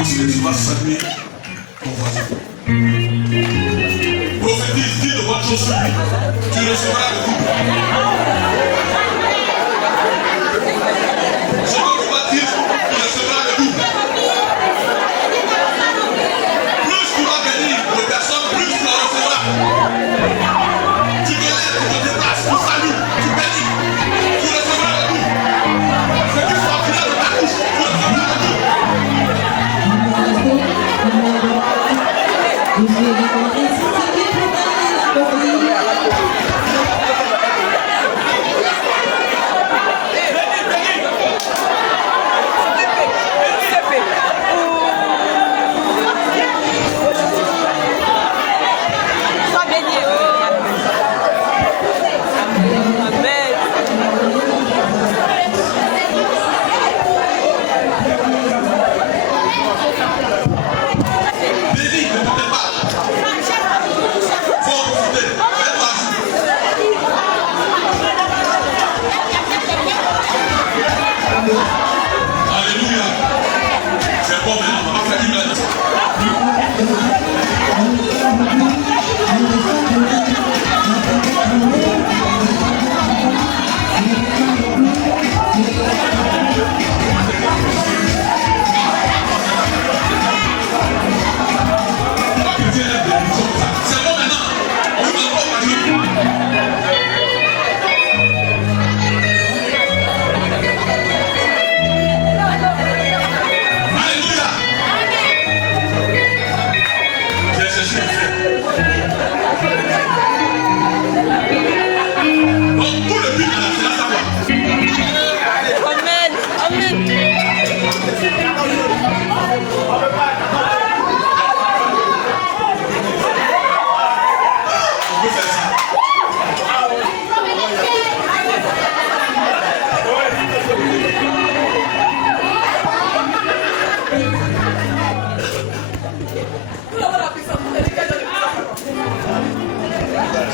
annonce que tu vas saluer ton voisin. Prophétise, dis de bonnes choses sur lui. Tu recevras le double. Ce que tu vas dire, tu recevras le double. Plus tu vas bénir de personnes, plus tu en recevras. Tu te lèves, tu te déplaces, tu salues, tu bénis. Tu recevras le double. Ce qui sortira de ta bouche, tu recevras le double.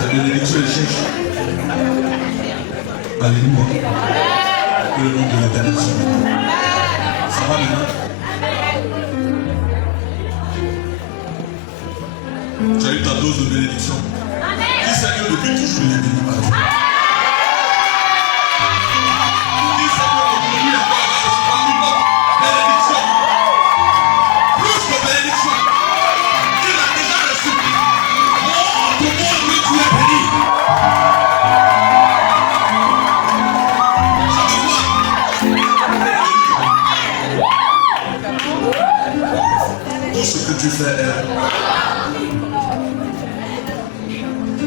Bénédiction et cherche. Alléluia. Que le nom de l'Éternel soit. Ça va maintenant? Tu as eu ta dose de bénédiction. Dis Seigneur, depuis toujours, il est béni par Dieu. Dis Seigneur, aujourd'hui encore, je reçois une autre bénédiction. Plus de bénédiction. Il a déjà reçu. Montre-moi que tu es béni. Tout ce que tu fais est...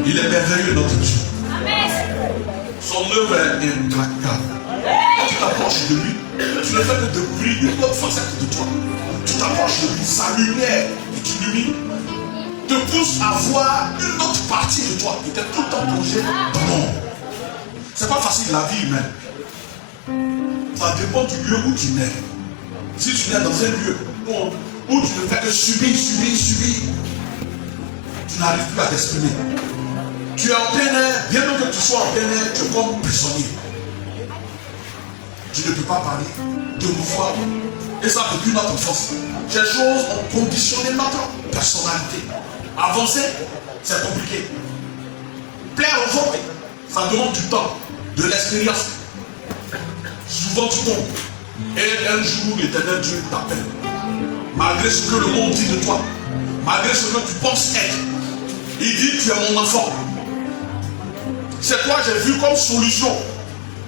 Il est merveilleux notre Dieu. Son œuvre est implacable. Quand tu t'approches de lui, tu ne fais que découvrir une autre facette de toi. Tu t'approches de lui, sa lumière qui t'illumine te pousse à voir une autre partie de toi qui était tout le temps plongée dans l'ombre. C'est pas facile la vie humaine. Ça dépend du lieu où tu nais. Si tu nais dans un lieu où tu ne fais que subir, tu n'arrives plus à t'exprimer. Tu es en plein air, bien que tu sois en plein air, tu es comme prisonnier. Tu ne peux pas parler, te mouvoir. Et ça depuis notre enfance. Ces choses ont conditionné notre personnalité. Avancer, c'est compliqué. Plaire aux autres, ça demande du temps, de l'expérience. Souvent tu tombes. Et un jour, l'Éternel Dieu t'appelle. Malgré ce que le monde dit de toi, malgré ce que tu penses être, il dit tu es mon enfant. C'est toi j'ai vu comme solution,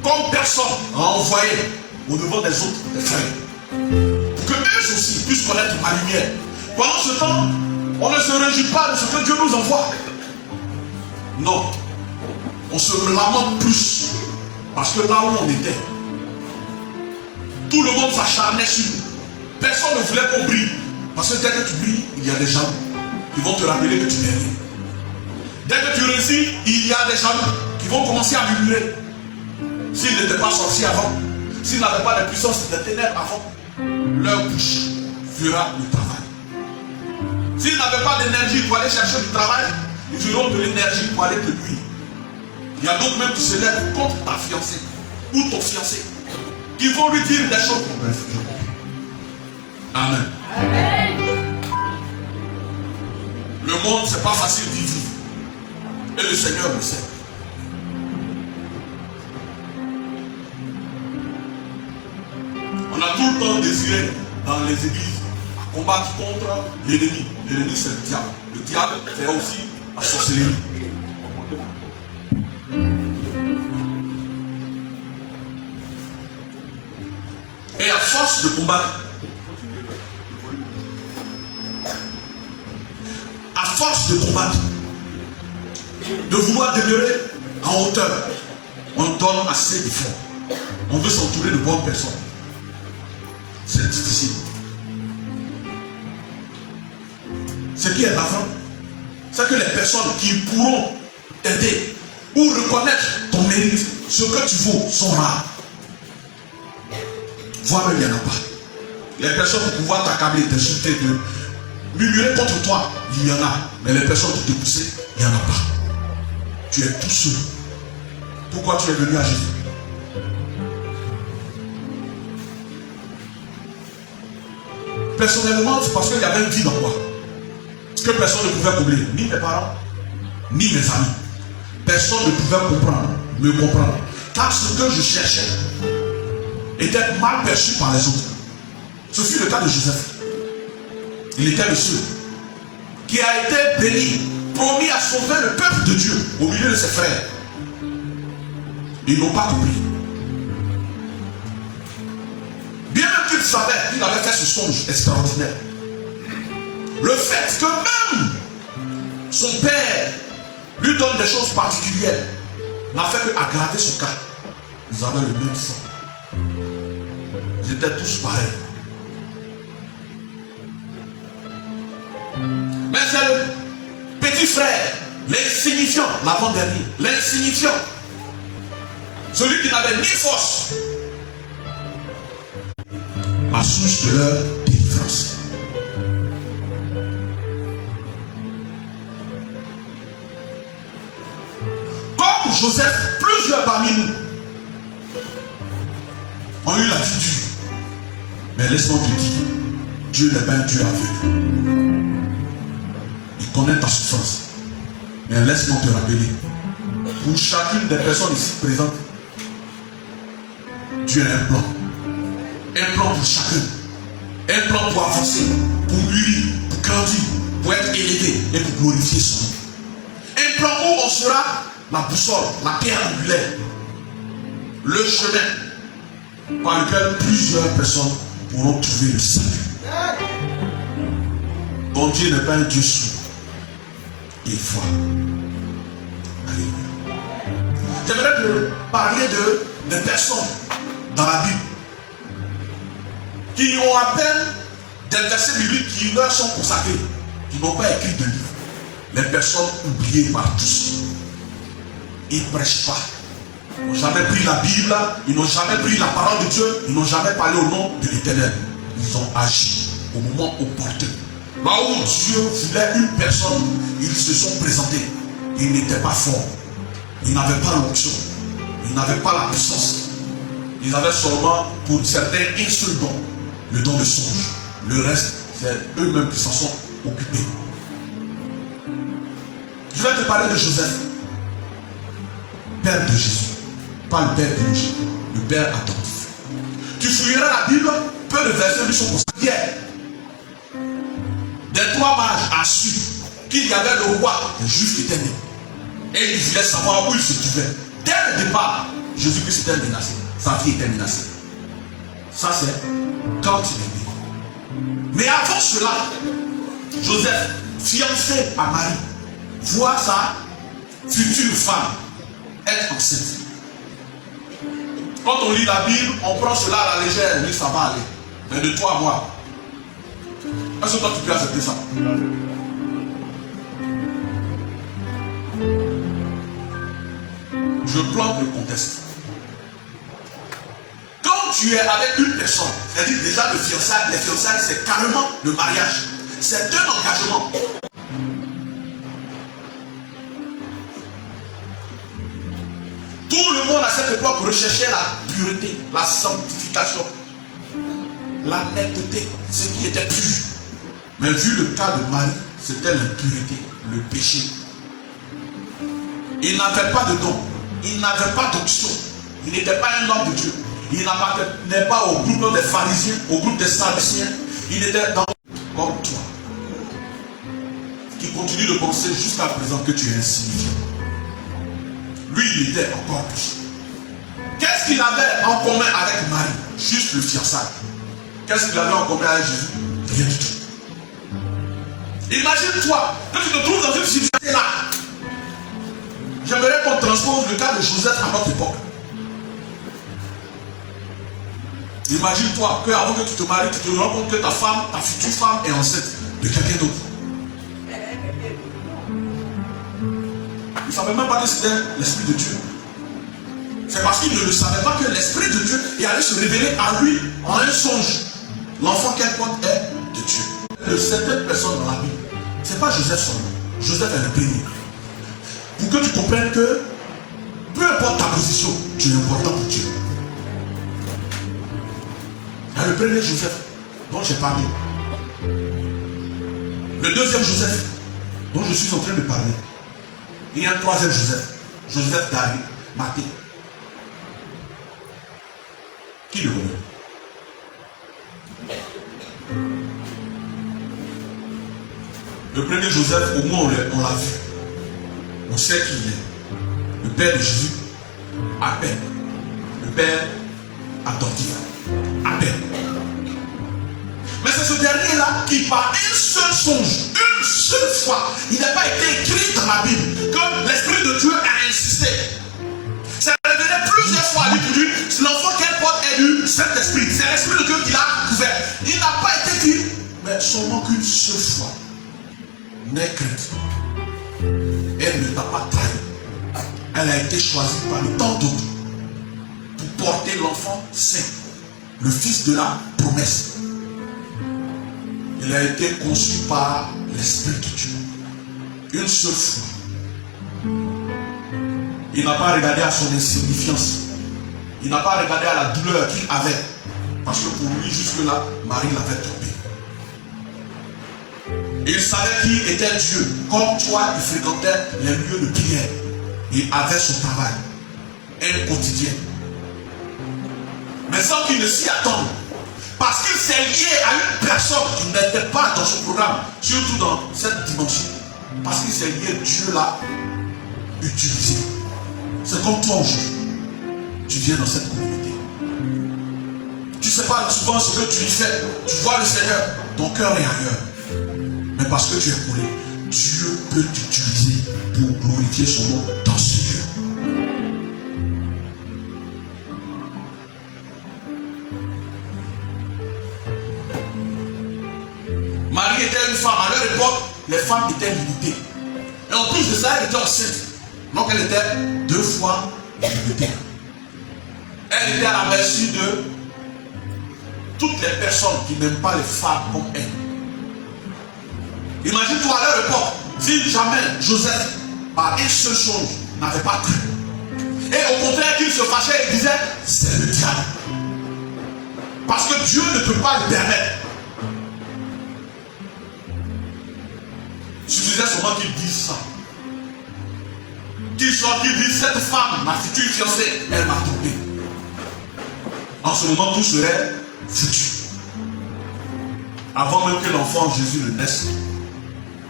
comme personne à envoyer au devant des autres, des frères. Pour que eux aussi puissent connaître ma lumière. Pendant ce temps, on ne se réjouit pas de ce que Dieu nous envoie. Non. On se lamente plus. Parce que là où on était, tout le monde s'acharnait sur nous. Personne ne voulait qu'on brille. Parce que dès que tu brilles, il y a des gens qui vont te rappeler que tu n'es rien. Dès que tu réussis, il y a des gens qui vont commencer à murmurer. S'ils n'étaient pas sorciers avant, s'ils n'avaient pas de puissance des ténèbres avant, leur bouche fera le travail. S'ils n'avaient pas d'énergie pour aller chercher du travail, ils auront de l'énergie pour aller te nuire. Il y a d'autres même qui se lèvent contre ta fiancée ou ton fiancé, qui vont lui dire des choses. Bref, Amen. Le monde, c'est pas facile d'y vivre. Et le Seigneur le sait. On a tout le temps désiré dans les églises combattre contre l'ennemi. L'ennemi, c'est le diable. Le diable fait aussi la sorcellerie. Et à force de combattre, de vouloir demeurer en hauteur, on donne assez d'efforts. On veut s'entourer de bonnes personnes. C'est difficile. Ce qui est grave, c'est que les personnes qui pourront t'aider ou reconnaître ton mérite, ce que tu vaux, sont rares. Voire même il n'y en a pas. Les personnes pour pouvoir t'accabler, t'insulter, te murmurer contre toi, il y en a. Mais les personnes pour te pousser, il n'y en a pas. Tu es tout seul. Pourquoi tu es venu à Jésus? Personnellement, c'est parce qu'il y avait une vie dans moi. Que personne ne pouvait combler. Ni mes parents, ni mes amis. Personne ne pouvait me comprendre. Car ce que je cherchais était mal perçu par les autres. Ce fut le cas de Joseph. Il était le seul qui a été béni, promis à sauver le peuple de Dieu au milieu de ses frères. Ils n'ont pas compris. Bien même qu'ils savaient qu'il avait fait ce songe extraordinaire. Le fait que même son père lui donne des choses particulières n'a fait qu'aggraver son cas. Ils avaient le même sang. Ils étaient tous pareils. Mais c'est le petit frère, l'insignifiant, l'avant-dernier, l'insignifiant, celui qui n'avait ni force, la source de leur délivrance. Comme Joseph, plusieurs parmi nous ont eu l'attitude. Mais laisse-moi te dire, Dieu n'est pas un Dieu aveugle. Il connaît ta souffrance. Mais laisse-moi te rappeler, pour chacune des personnes ici présentes, Dieu a un plan. Un plan pour chacun. Un plan pour avancer, pour mûrir, pour grandir, pour être élevé et pour glorifier son nom. Un plan où on sera la boussole, la pierre angulaire, le chemin par lequel plusieurs personnes pourront trouver le salut. Ton Dieu n'est pas un Dieu sourd. Il voit. Alléluia. J'aimerais te parler de personnes dans la Bible qui ont à peine des versets bibliques qui leur sont consacrés, qui n'ont pas écrit de livre. Les personnes oubliées par tous. Ils ne prêchent pas. Ils n'ont jamais pris la Bible, ils n'ont jamais pris la parole de Dieu, ils n'ont jamais parlé au nom de l'Éternel. Ils ont agi au moment opportun. Là où Dieu voulait une personne, ils se sont présentés. Ils n'étaient pas forts. Ils n'avaient pas l'onction. Ils n'avaient pas la puissance. Ils avaient seulement, pour certains, un seul don. Le don de songe. Le reste, c'est eux-mêmes qui s'en sont occupés. Je vais te parler de Joseph. Père de Jésus. Pas le père biologique. Le père attentif. Tu fouilleras la Bible, peu de versets lui sont consacrés. Des trois mages a su qu'il y avait le roi, un juif qui était né. Et il voulait savoir où il se trouvait. Dès le départ, Jésus-Christ était menacé. Sa vie était menacée. Ça, c'est quand il est né. Mais avant cela, Joseph, fiancé à Marie, voit sa future femme être enceinte. Quand on lit la Bible, on prend cela à la légère. Oui, ça va aller. Mais de toi à moi, est-ce que toi tu peux accepter ça? Je plante le contexte. Quand tu es avec une personne, c'est-à-dire déjà les fiançailles c'est carrément le mariage. C'est un engagement. Tout le monde à cette époque recherchait la pureté, la sanctification. la netteté, ce qui était pur. Mais vu le cas de Marie, c'était l'impureté, le péché. Il n'avait pas de don, il n'avait pas d'option, il n'était pas un homme de Dieu. Il n'appartenait pas au groupe des pharisiens, au groupe des sadducéens. Il était dans comme toi, qui continue de penser jusqu'à présent que tu es insignifiant. Lui, il était encore plus. Qu'est-ce qu'il avait en commun avec Marie? Juste le fiançailles. Qu'est-ce qu'il avait en commun avec Jésus? Rien du tout. Imagine-toi que tu te trouves dans une situation là. J'aimerais qu'on transpose le cas de Joseph à notre époque. Imagine-toi qu'avant que tu te maries, tu te rends compte que ta femme, ta future femme est enceinte de quelqu'un d'autre. Il ne savait même pas que c'était l'Esprit de Dieu. C'est parce qu'il ne le savait pas que l'Esprit de Dieu est allé se révéler à lui en un songe. L'enfant qu'elle porte est de Dieu. De certaines personnes dans la Bible, ce n'est pas Joseph son nom. Joseph est le premier. Pour que tu comprennes que peu importe ta position, tu es important pour Dieu. Il y a le premier Joseph dont j'ai parlé. Le deuxième Joseph dont je suis en train de parler. Il y a un troisième Joseph. Joseph d'Arimathée. Qui le connaît? Le premier Joseph, au moins on l'a vu. On sait qui il est. Le père de Jésus, à peine. Le père adoptif, à peine. Mais c'est ce dernier-là qui, par un seul songe, une seule fois, il n'a pas été écrit dans la Bible que l'Esprit de Dieu a insisté. Ça révélé plusieurs fois à lui pour lui, l'enfant qu'elle porte est du Saint-Esprit. C'est l'Esprit de Dieu qui l'a couvert. Il n'a pas été dit, mais seulement qu'une seule fois. N'aie crainte. Elle ne t'a pas trahi. Elle a été choisie par le tant d'autres pour porter l'enfant saint, le fils de la promesse. Il a été conçu par l'Esprit de Dieu. Une seule fois. Il n'a pas regardé à son insignifiance. Il n'a pas regardé à la douleur qu'il avait. Parce que pour lui, jusque-là, Marie l'avait trompé. Il savait qui était Dieu. Comme toi, il fréquentait les lieux de prière. Il avait son travail. Un quotidien. Mais sans qu'il ne s'y attende. Parce qu'il s'est lié à une personne qui n'était pas dans son programme. Surtout dans cette dimension. Parce qu'il s'est lié, Dieu l'a utilisé. C'est comme toi aujourd'hui. Tu viens dans cette communauté. Tu ne sais pas souvent ce que tu lui fais. Tu vois le Seigneur. Ton cœur est ailleurs. Mais parce que tu es collé, Dieu peut t'utiliser pour glorifier son nom dans ce lieu. Marie était une femme. À leur époque, les femmes étaient limitées. Et en plus de ça, elle était enceinte. Donc elle était 2 fois limitée. Elle était à la merci de toutes les personnes qui n'aiment pas les femmes comme elle. Imagine-toi à leur époque, si jamais Joseph, par un seul songe, n'avait pas cru. Et au contraire, qu'il se fâchait et disait, c'est le diable. Parce que Dieu ne peut pas le permettre. Il suffisait seulement qu'il dise ça. Qu'il dise, cette femme, ma future fiancée, elle m'a trompé. En ce moment, tout serait foutu. Avant même que l'enfant Jésus ne naisse,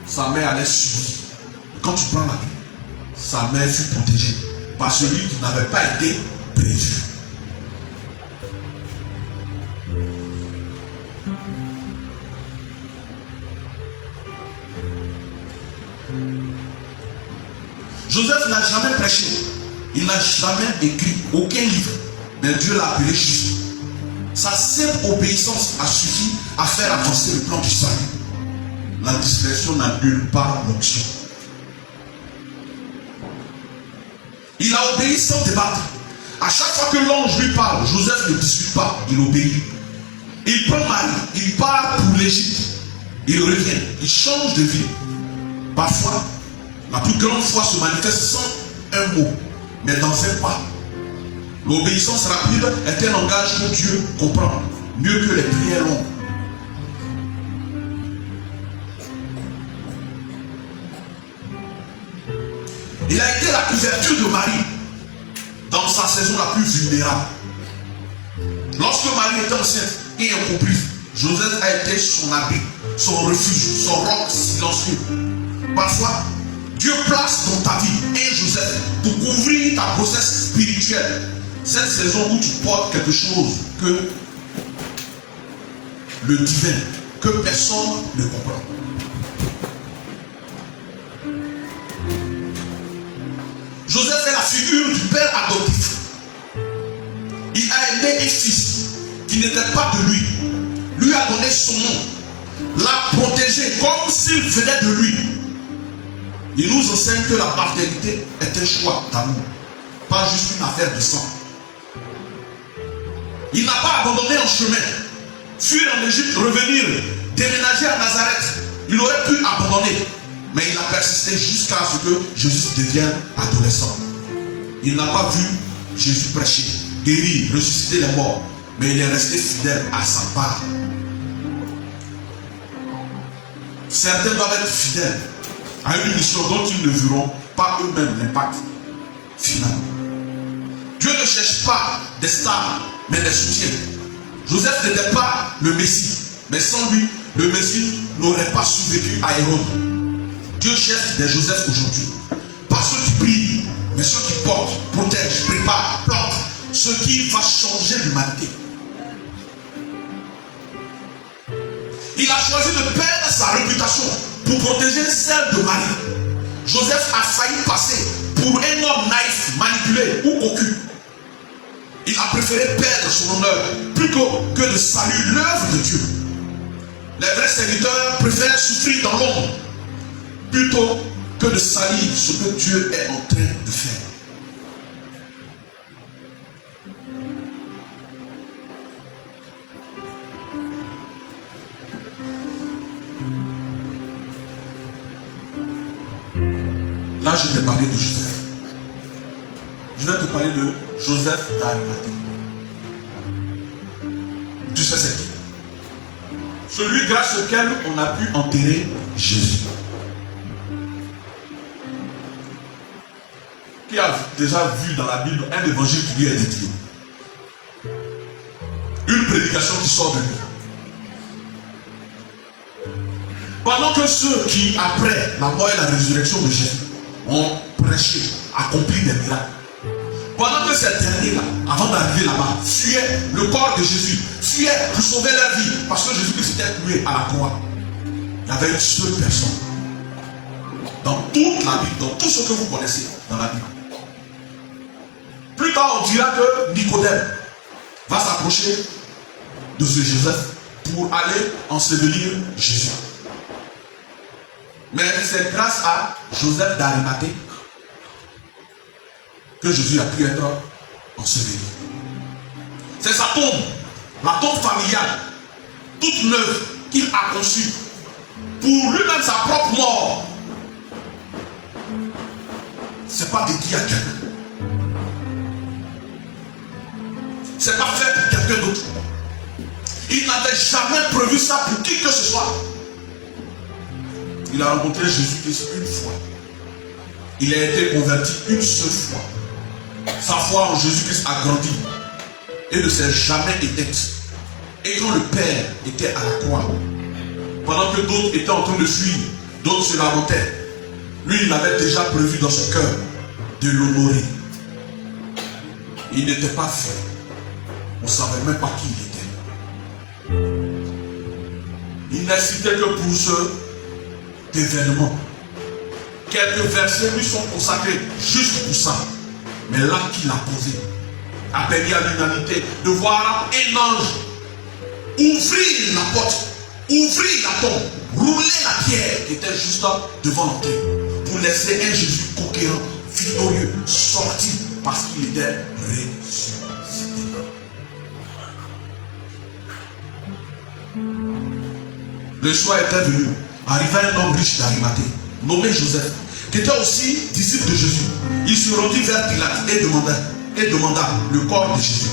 sa mère allait subir. Quand tu prends la vie, sa mère fut protégée par celui qui n'avait pas été prévu. Joseph n'a jamais prêché. Il n'a jamais écrit aucun livre. Mais Dieu l'a appelé juste. Sa simple obéissance a suffi à faire avancer le plan du salut. La discrétion n'annule pas l'onction. Il a obéi sans débattre. À chaque fois que l'ange lui parle, Joseph ne discute pas, il obéit. Il prend Marie, il part pour l'Égypte. Il revient, il change de vie. Parfois, la plus grande foi se manifeste sans un mot, mais dans un pas. L'obéissance rapide est un langage que Dieu comprend. mieux que les prières longues. Il a été la couverture de Marie dans sa saison la plus vulnérable. Lorsque Marie était enceinte et incomprise, Joseph a été son abri, son refuge, son roc silencieux. Parfois, Dieu place dans ta vie un Joseph pour couvrir ta grossesse spirituelle. Cette saison où tu portes quelque chose que le divin, que personne ne comprend. Joseph est la figure du père adoptif. Il a aimé un fils qui n'était pas de lui a donné son nom, l'a protégé comme s'il venait de lui. Il nous enseigne que la paternité est un choix d'amour, pas juste une affaire de sang. Il n'a pas abandonné en chemin, fuir en Égypte, revenir, déménager à Nazareth. Il aurait pu abandonner, mais il a persisté jusqu'à ce que Jésus devienne adolescent. Il n'a pas vu Jésus prêcher, guérir, ressusciter les morts, mais il est resté fidèle à sa part. Certains doivent être fidèles à une mission dont ils ne verront pas eux-mêmes l'impact final. Dieu ne cherche pas des stars, mais des soutiens. Joseph n'était pas le Messie, mais sans lui, le Messie n'aurait pas survécu à Hérode. Dieu cherche des Joseph aujourd'hui. Pas ceux qui brillent, mais ceux qui portent, protègent, préparent, plantent, ce qui va changer l'humanité. Il a choisi de perdre sa réputation pour protéger celle de Marie. Joseph a failli passer pour un homme naïf, manipulé ou cocu. Il a préféré perdre son honneur plutôt que de saluer l'œuvre de Dieu. Les vrais serviteurs préfèrent souffrir dans l'ombre plutôt que de salir ce que Dieu est en train de faire. Là, je vais parler de Joseph. Je vais te parler de Joseph d'Arimathée. Tu sais c'est qui? Celui grâce auquel on a pu enterrer Jésus. Qui a déjà vu dans la Bible un évangile qui lui est dédié? Une prédication qui sort de lui. Pendant que ceux qui, après la mort et la résurrection de Jésus, ont prêché, accompli des miracles. Pendant que ces derniers-là, avant d'arriver là-bas, fuyaient le corps de Jésus, fuyaient pour sauver leur vie, parce que Jésus-Christ était cloué à la croix. Il y avait une seule personne. Dans toute la Bible, dans tout ce que vous connaissez dans la Bible. Plus tard, on dira que Nicodème va s'approcher de ce Joseph pour aller ensevelir Jésus. Mais c'est grâce à Joseph d'Arimathée que Jésus a pu être enseveli. C'est sa tombe, la tombe familiale, toute neuve qu'il a conçue pour lui-même sa propre mort. C'est pas dédié à quelqu'un. C'est pas fait pour quelqu'un d'autre. Il n'avait jamais prévu ça pour qui que ce soit. Il a rencontré Jésus-Christ une fois. Il a été converti une seule fois. Sa foi en Jésus-Christ a grandi et ne s'est jamais éteinte. Et quand le Père était à la croix, pendant que d'autres étaient en train de fuir, d'autres se lamentaient, lui, il avait déjà prévu dans son cœur de l'honorer. Il n'était pas fait. On ne savait même pas qui il était. Il n'a cité que pour ce événement. Quelques versets lui sont consacrés juste pour ça. Mais l'acte qu'il a posé a permis à l'humanité de voir un ange ouvrir la porte, ouvrir la tombe, rouler la pierre qui était juste devant l'entrée pour laisser un Jésus conquérant, victorieux, sorti parce qu'il était ressuscité. Le soir était venu, arriva un homme riche d'Arimathée, nommé Joseph, qui était aussi disciple de Jésus. Il se rendit vers Pilate et demanda le corps de Jésus.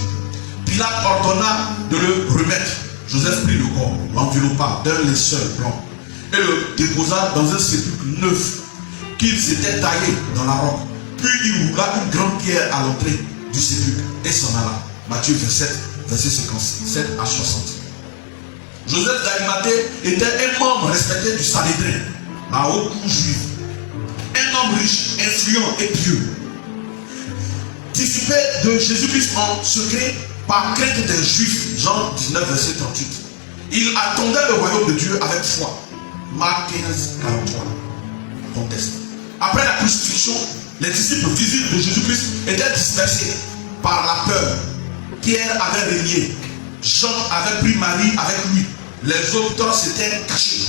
Pilate ordonna de le remettre. Joseph prit le corps, l'enveloppa d'un linceul blanc et le déposa dans un sépulcre neuf qu'il s'était taillé dans la roche. Puis il roula une grande pierre à l'entrée du sépulcre et s'en alla. Matthieu 27, verset 57 à 60. Joseph d'Arimathée était un membre respecté du Sanhédrin, la haute cour juive. Un homme riche, influent et pieux. Discipé de Jésus-Christ en secret par crainte des Juifs. Jean 19, verset 38. Il attendait le royaume de Dieu avec foi. Marc 15, 43. Conteste. Après la crucifixion, les disciples visibles de Jésus-Christ étaient dispersés par la peur. Pierre avait régné. Jean avait pris Marie avec lui. Les autres s'étaient cachés.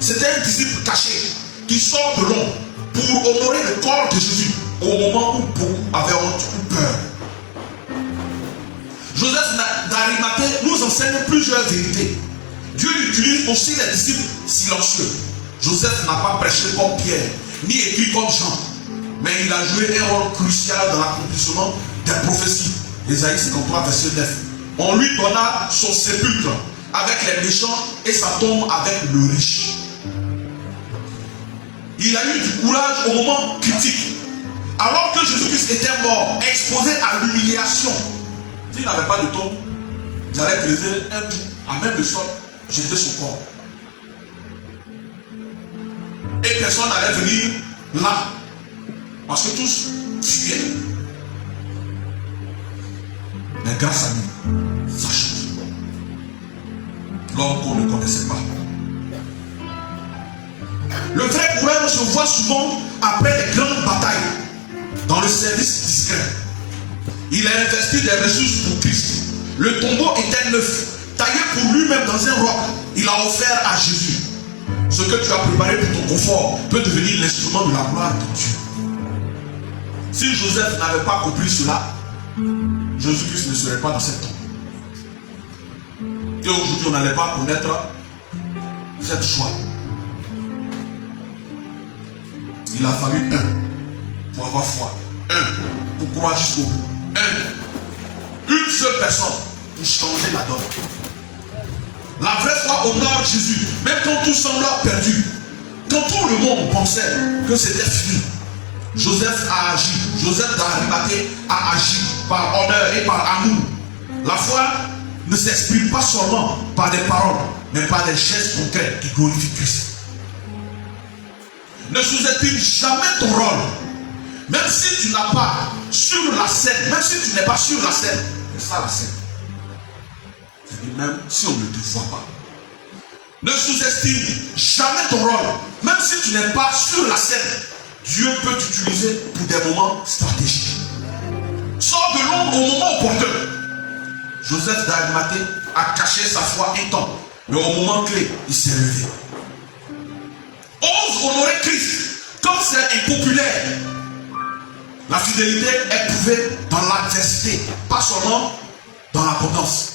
C'était un disciple caché qui sort de l'ombre pour honorer le corps de Jésus au moment où beaucoup avaient honte ou peur. Joseph d'Arimathée nous enseigne plusieurs vérités. Dieu utilise aussi les disciples silencieux. Joseph n'a pas prêché comme Pierre, ni écrit comme Jean, mais il a joué un rôle crucial dans l'accomplissement des prophéties. Ésaïe 53, verset 9. On lui donna son sépulcre avec les méchants et sa tombe avec le riche. Il a eu du courage au moment critique. Alors que Jésus-Christ était mort, exposé à l'humiliation. S'il n'avait pas de tombe, il allait creuser un trou à même le sol, jeter son corps. Et personne n'allait venir là. Parce que tous fuyaient. Mais grâce à lui, ça change. L'homme qu'on ne connaissait pas. Le vrai courage se voit souvent après les grandes batailles, dans le service discret. Il a investi des ressources pour Christ. Le tombeau était neuf, taillé pour lui-même dans un roc. Il a offert à Jésus. Ce que tu as préparé pour ton confort peut devenir l'instrument de la gloire de Dieu. Si Joseph n'avait pas compris cela, Jésus-Christ ne serait pas dans cette tombe. Et aujourd'hui, on n'allait pas connaître cette joie. Il a fallu un pour avoir foi, un pour croire jusqu'au bout, une seule personne pour changer la donne. La vraie foi honore Jésus, même quand tout semble perdu, quand tout le monde pensait que c'était fini. Joseph a agi, Joseph d'Arimathée a agi par honneur et par amour. La foi ne s'exprime pas seulement par des paroles, mais par des gestes concrets qui glorifient Christ. Ne sous-estime jamais ton rôle. Même si tu n'as pas sur la scène, même si tu n'es pas sur la scène, c'est ça la scène. C'est-à-dire même si on ne te voit pas. Ne sous-estime jamais ton rôle. Même si tu n'es pas sur la scène, Dieu peut t'utiliser pour des moments stratégiques. Sors de l'ombre au moment opportun. Joseph d'Arimathée a caché sa foi un temps, mais au moment clé, il s'est levé. Ose honorer Christ comme c'est impopulaire. La fidélité est prouvée dans l'adversité, pas seulement dans l'abondance.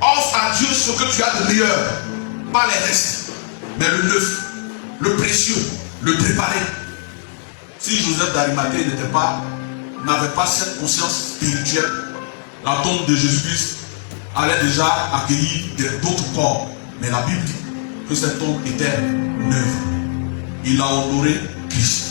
Offre à Dieu ce que tu as de meilleur, pas les restes, mais le neuf, le précieux, le préparé. Si Joseph d'Arimathée n'avait pas cette conscience spirituelle, la tombe de Jésus-Christ allait déjà accueillir d'autres corps. Mais la Bible dit que cette tombe était neuve. Il a honoré Christ.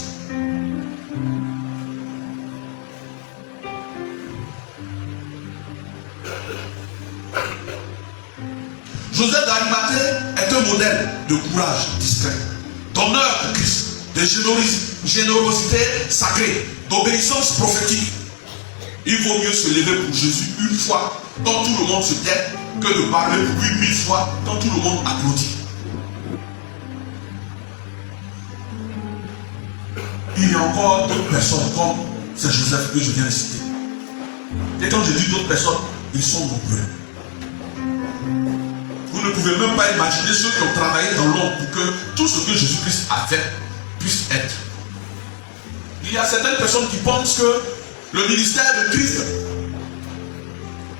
Joseph d'Arimathée est un modèle de courage discret, d'honneur pour Christ, de générosité sacrée, d'obéissance prophétique. Il vaut mieux se lever pour Jésus une fois quand tout le monde se tait que de parler pour lui 1000 fois quand tout le monde applaudit. Il y a encore d'autres personnes comme c'est Joseph que je viens de citer. Et quand je dis d'autres personnes, ils sont nombreux. Vous ne pouvez même pas imaginer ceux qui ont travaillé dans l'ombre pour que tout ce que Jésus-Christ a fait puisse être. Il y a certaines personnes qui pensent que le ministère de Christ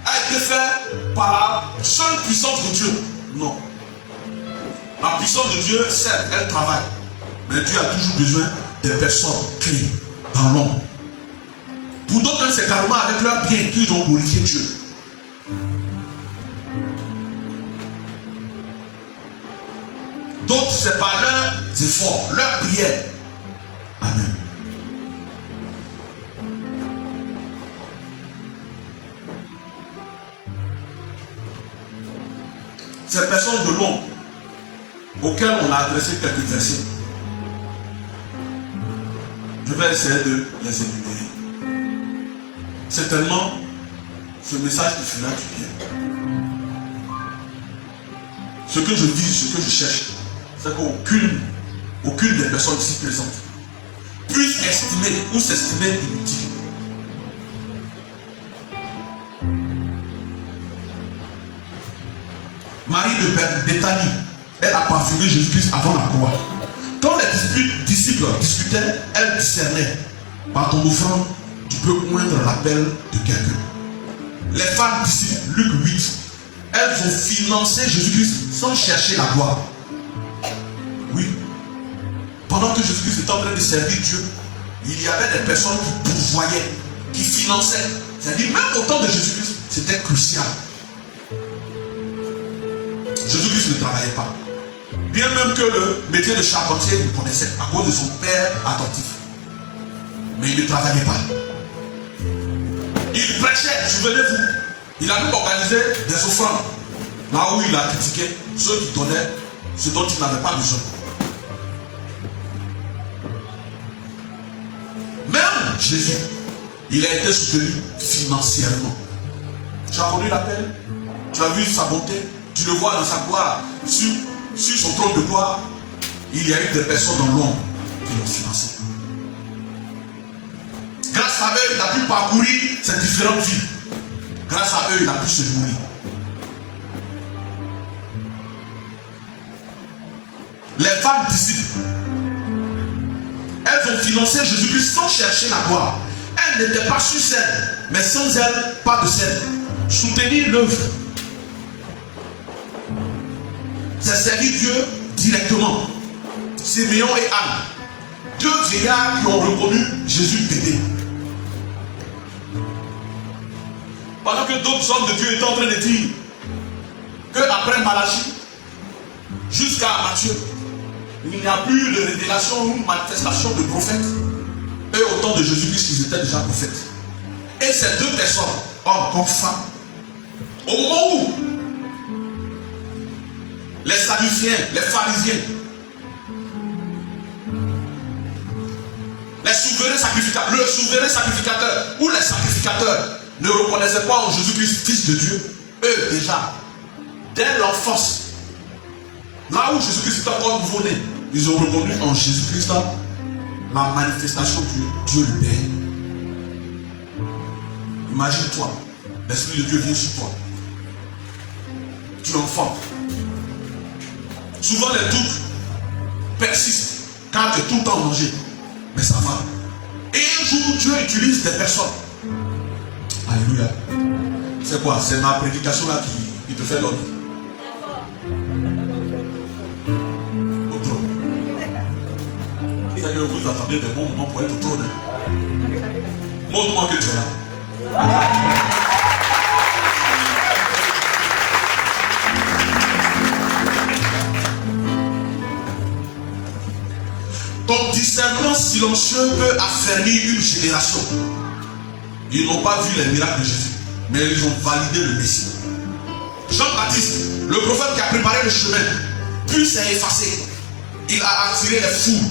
a été fait par la seule puissance de Dieu. Non. La puissance de Dieu, certes, elle travaille. Mais Dieu a toujours besoin des personnes clés dans l'ombre Pour d'autres, c'est carrément avec leurs biens qu'ils ont glorifié Dieu. D'autres, c'est par leurs efforts, leurs prières. Amen. Ces personnes de l'ombre auxquelles on a adressé quelques versets, je vais essayer de les énumérer. Certainement, ce message te fera du bien. Ce que je dis, ce que je cherche, c'est qu'aucune des personnes ici présentes puisse estimer ou s'estimer inutile. Marie de Béthanie, elle a parfumé Jésus-Christ avant la croix. Quand les disciples discutaient, elle discernait. Par ton offrande, tu peux oindre l'appel de quelqu'un. Les femmes disciples, Luc 8, elles ont financé Jésus-Christ sans chercher la gloire. Oui. Pendant que Jésus-Christ était en train de servir Dieu, il y avait des personnes qui pourvoyaient, qui finançaient. C'est-à-dire, même au temps de Jésus-Christ, c'était crucial. Jésus-Christ ne travaillait pas. Bien même que le métier de charpentier il connaissait à cause de son père attentif. Mais il ne travaillait pas. Il prêchait, souvenez-vous. Il a même organisé des offrandes. Là où il a critiqué ceux qui donnaient ce dont ils n'avaient pas besoin. Même Jésus, il a été soutenu financièrement. Tu as connu l'appel? Tu as vu sa bonté? Tu le vois dans sa gloire. Sur son trône de gloire, il y a eu des personnes dans l'ombre qui l'ont financé. Grâce à eux, il a pu parcourir ces différentes vies. Grâce à eux, il a pu se nourrir. Les femmes disciples, elles ont financé Jésus-Christ sans chercher la gloire. Elles n'étaient pas sur scène, mais sans elles, pas de scène. Soutenir l'œuvre, c'est servir Dieu directement. Siméon et Anne, deux vieillards qui ont reconnu Jésus bébé. Pendant que d'autres hommes de Dieu étaient en train de dire qu'après Malachie, jusqu'à Matthieu, il n'y a plus de révélation ou de manifestation de prophètes. Et au temps de Jésus-Christ, ils étaient déjà prophètes. Et ces deux personnes, hommes comme femmes, au moment où les Sadducéens, les pharisiens, le souverain sacrificateur ou les sacrificateurs ne reconnaissaient pas en Jésus-Christ, Fils de Dieu, eux déjà, dès l'enfance, là où Jésus-Christ était encore nouveau-né, ils ont reconnu en Jésus-Christ la manifestation de Dieu le Père. Imagine-toi, l'Esprit de Dieu vient sur toi. Tu enfantes. Souvent les doutes persistent quand tu es tout le temps en danger. Mais ça va. Et un jour, Dieu utilise des personnes. Alléluia. C'est quoi? C'est ma prédication là qui te fait dormir. Au trône. C'est que vous attendez des bons moments pour être au trône. Montre-moi que tu es là. Ton discernement silencieux peut affermir une génération. Ils n'ont pas vu les miracles de Jésus, mais ils ont validé le Messie. Jean-Baptiste, le prophète qui a préparé le chemin, puis s'est effacé. Il a attiré les fous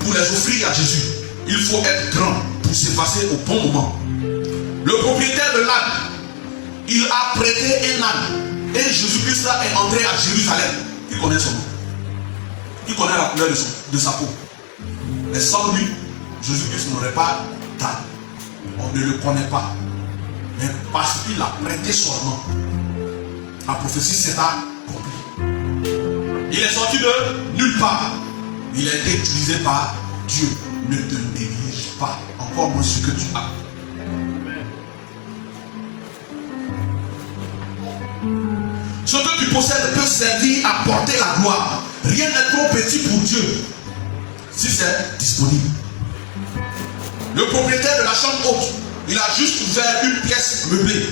pour les offrir à Jésus. Il faut être grand pour s'effacer au bon moment. Le propriétaire de l'âne, il a prêté un âne. Et Jésus-Christ est entré à Jérusalem. Il connaît son nom. Il connaît la couleur de sa peau. Mais sans lui, Jésus-Christ n'aurait pas d'âme. On ne le connaît pas. Mais parce qu'il a prêté son nom, la prophétie s'est accomplie. Il est sorti de nulle part. Il a été utilisé par Dieu. Ne te néglige pas. Encore moins ce que tu as. Ce que tu possèdes peut servir à porter la gloire. Rien n'est trop petit pour Dieu si c'est disponible. Le propriétaire de la chambre haute, Il a juste ouvert une pièce meublée.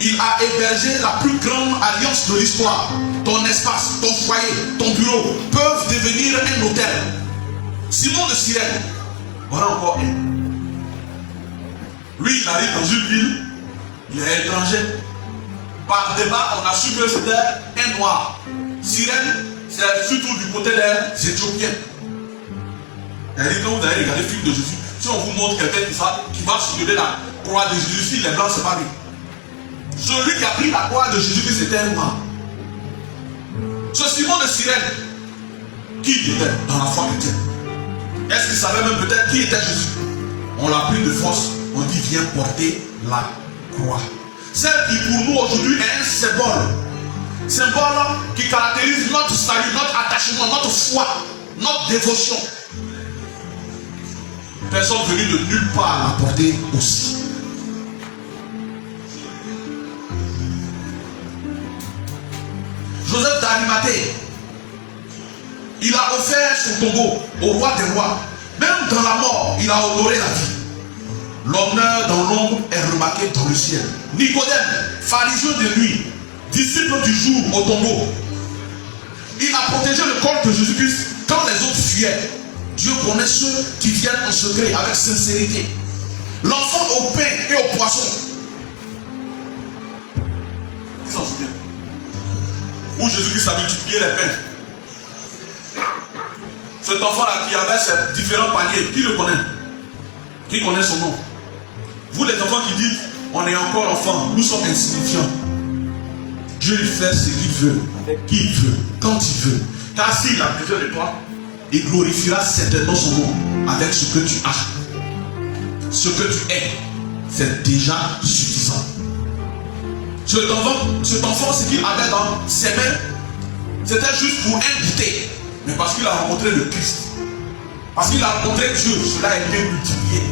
Il a hébergé la plus grande alliance de l'histoire. Ton espace, ton foyer, ton bureau peuvent devenir un hôtel. Simon de Cyrène, voilà encore un. Lui, il arrive dans une ville, il est étranger. Par débat, on a su que c'était un noir. Cyrène, c'est surtout du côté des Éthiopiens. Et quand vous allez regarder le film de Jésus, si on vous montre quelqu'un qui va soulever la croix de Jésus, si les blancs, c'est pas lui. Celui qui a pris la croix de Jésus, c'était un noir. Ce Simon de Cyrène, qui était dans la foi chrétienne? Est-ce qu'il savait même peut-être qui était Jésus? On l'a pris de force, on dit viens porter la croix. Celle qui pour nous aujourd'hui est un symbole. Symbole qui caractérise notre salut, notre attachement, notre foi, notre dévotion. Personne venue de nulle part la porter aussi. Joseph d'Arimathée, il a offert son tombeau au roi des rois. Même dans la mort, il a honoré la vie. L'honneur dans l'ombre est remarqué dans le ciel. Nicodème, pharisien de nuit, disciple du jour au tombeau. Il a protégé le corps de Jésus-Christ quand les autres fuyaient. Dieu connaît ceux qui viennent en secret avec sincérité. L'enfant au pain et au poisson. Ils s'en souviennent. Où Jésus-Christ a multiplié les pains. Cet enfant-là qui avait ses différents paniers, qui le connaît? Qui connaît son nom? Vous les enfants qui dites, on est encore enfant, nous sommes insignifiants. Dieu il fait ce qu'il veut, qui il veut, quand il veut. Car s'il a besoin de toi, il glorifiera certainement son nom avec ce que tu as. Ce que tu es, c'est déjà suffisant. Cet enfant, ce qu'il avait dans ses mains, c'était juste pour inviter. Mais parce qu'il a rencontré le Christ, parce qu'il a rencontré Dieu, cela a été multiplié.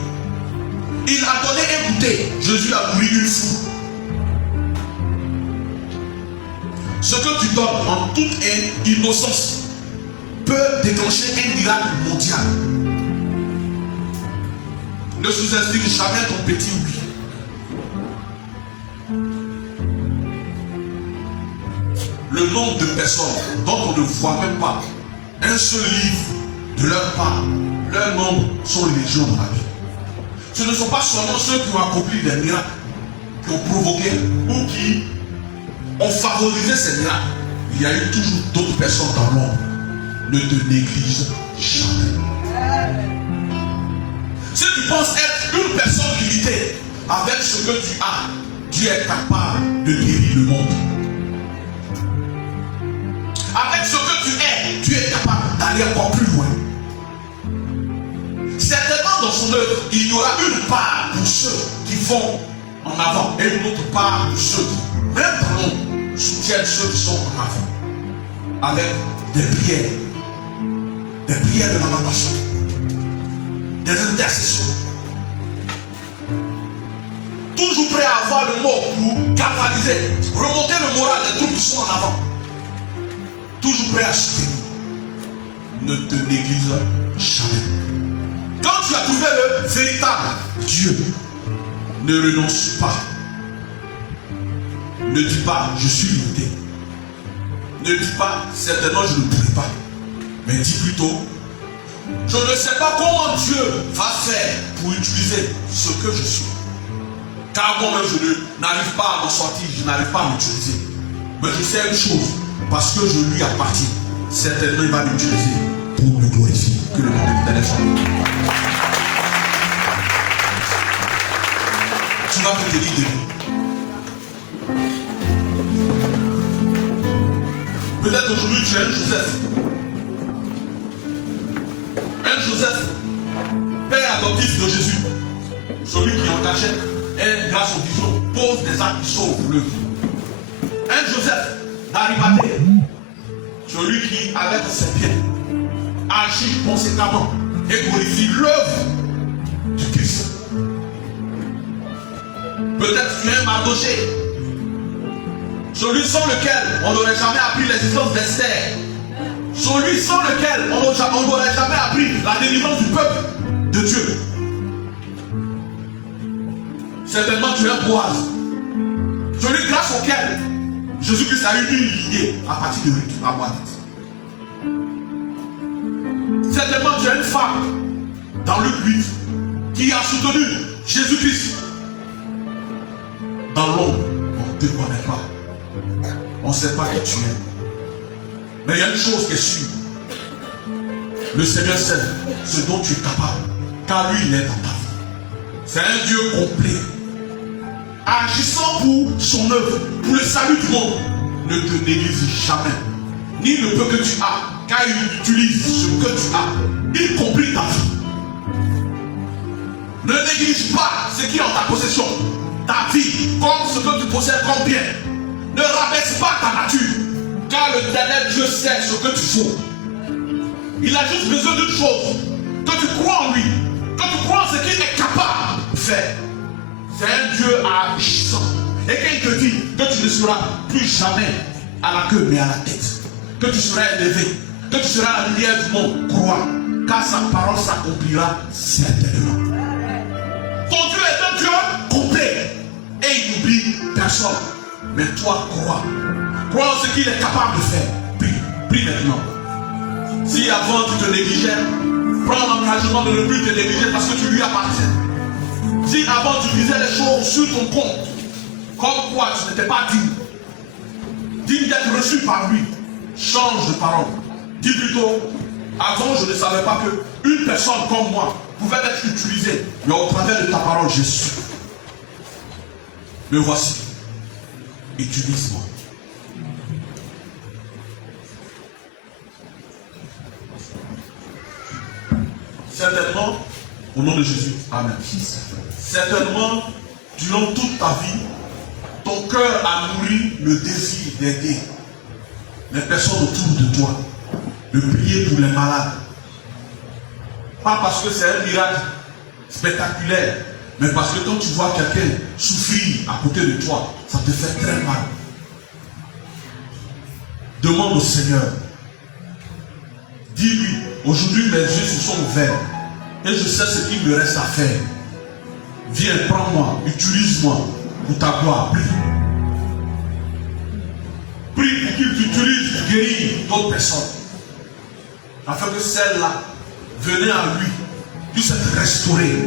Il a donné un goûter. Jésus a nourri une foule. Ce que tu donnes en toute innocence peut déclencher un miracle mondial. Ne sous-estime jamais ton petit oui. Le nombre de personnes dont on ne voit même pas un seul livre de leur part, leur nombre sont légion dans la vie. Ce ne sont pas seulement ceux qui ont accompli des miracles, qui ont provoqué ou qui ont favorisé ces miracles. Il y a eu toujours d'autres personnes dans l'ombre. Ne te néglige jamais. Si tu penses être une personne limitée avec ce que tu as, Dieu est capable de guérir le monde. Avec ce que tu es, Dieu est capable d'aller encore plus loin. Certainement dans son œuvre, il y aura une part pour ceux qui vont en avant et une autre part pour ceux qui, même dans l'ombre, soutiennent ceux qui sont en avant. Avec des prières de lamentation, des intercessions. Toujours prêt à avoir le mot pour canaliser, remonter le moral des troupes qui sont en avant. Toujours prêt à soutenir. Ne te néglige jamais. Quand tu as trouvé le véritable Dieu, ne renonce pas. Ne dis pas, je suis limité. Ne dis pas, certainement je ne pourrai pas. Mais dis plutôt, je ne sais pas comment Dieu va faire pour utiliser ce que je suis. Car moi-même, je n'arrive pas à m'en sortir, je n'arrive pas à m'utiliser. Mais je sais une chose, parce que je lui appartiens, certainement il va m'utiliser pour me glorifier. Que le nom de l'Éternel soit. Tu vas te tenir debout. Peut-être aujourd'hui tu es un Joseph. Un Joseph, père adoptif de Jésus. Celui qui en cachette et grâce au vision pose des actes qui sauvent le. Un Joseph d'Arimathée. Celui qui, avec ses pieds, agit conséquemment et glorifie l'œuvre du Christ. Peut-être tu es un Mardoché, celui sans lequel on n'aurait jamais appris l'existence d'Esther, celui sans lequel on n'aurait jamais appris la délivrance du peuple de Dieu. Certainement tu es Boaz. Celui grâce auquel Jésus-Christ a eu une lignée à partir de lui, à Boaz. Certainement tu es une femme dans Luc 8 qui a soutenu Jésus-Christ. Dans l'ombre, on ne te connaît pas. On ne sait pas qui tu es. Mais il y a une chose qui est sûre. Le Seigneur sait ce dont tu es capable. Car lui, il est dans ta vie. C'est un Dieu complet. Agissant pour son œuvre, pour le salut du monde, ne te néglige jamais. Ni le peu que tu as, car il utilise ce que tu as. Il complète ta vie. Ne néglige pas ce qui est en ta possession, ta vie, comme ce que tu possèdes comme bien. Ne rabaisse pas ta nature, car le éternel Dieu sait ce que tu faut. Il a juste besoin d'une chose, que tu crois en lui, que tu crois en ce qu'il est capable de faire. C'est un Dieu agissant. Et quand il te dit que tu ne seras plus jamais à la queue mais à la tête, que tu seras élevé, que tu seras la lumière du monde, crois, car sa parole s'accomplira certainement. Ton Dieu est un Dieu complet et il n'oublie personne. Mais toi, crois. Crois en ce qu'il est capable de faire. Prie maintenant. Si avant tu te négligeais, prends l'engagement de ne plus te négliger parce que tu lui appartiens. Si avant tu disais les choses sur ton compte, comme quoi tu n'étais pas digne d'être reçu par lui, change de parole. Dis plutôt, avant je ne savais pas qu'une personne comme moi pouvait être utilisée, mais au travers de ta parole, Jésus. Me voici. Utilise-moi. Certainement, au nom de Jésus, amen. Certainement, durant toute ta vie, ton cœur a nourri le désir d'aider les personnes autour de toi, de prier pour les malades. Pas parce que c'est un miracle spectaculaire, mais parce que quand tu vois quelqu'un souffrir à côté de toi, ça te fait très mal. Demande au Seigneur. Dis-lui, aujourd'hui mes yeux se sont ouverts et je sais ce qu'il me reste à faire. Viens, prends-moi, utilise-moi pour ta gloire. Prie. Prie pour qu'il t'utilise pour guérir d'autres personnes. Afin que celle-là, venez à lui, puisse être restaurée.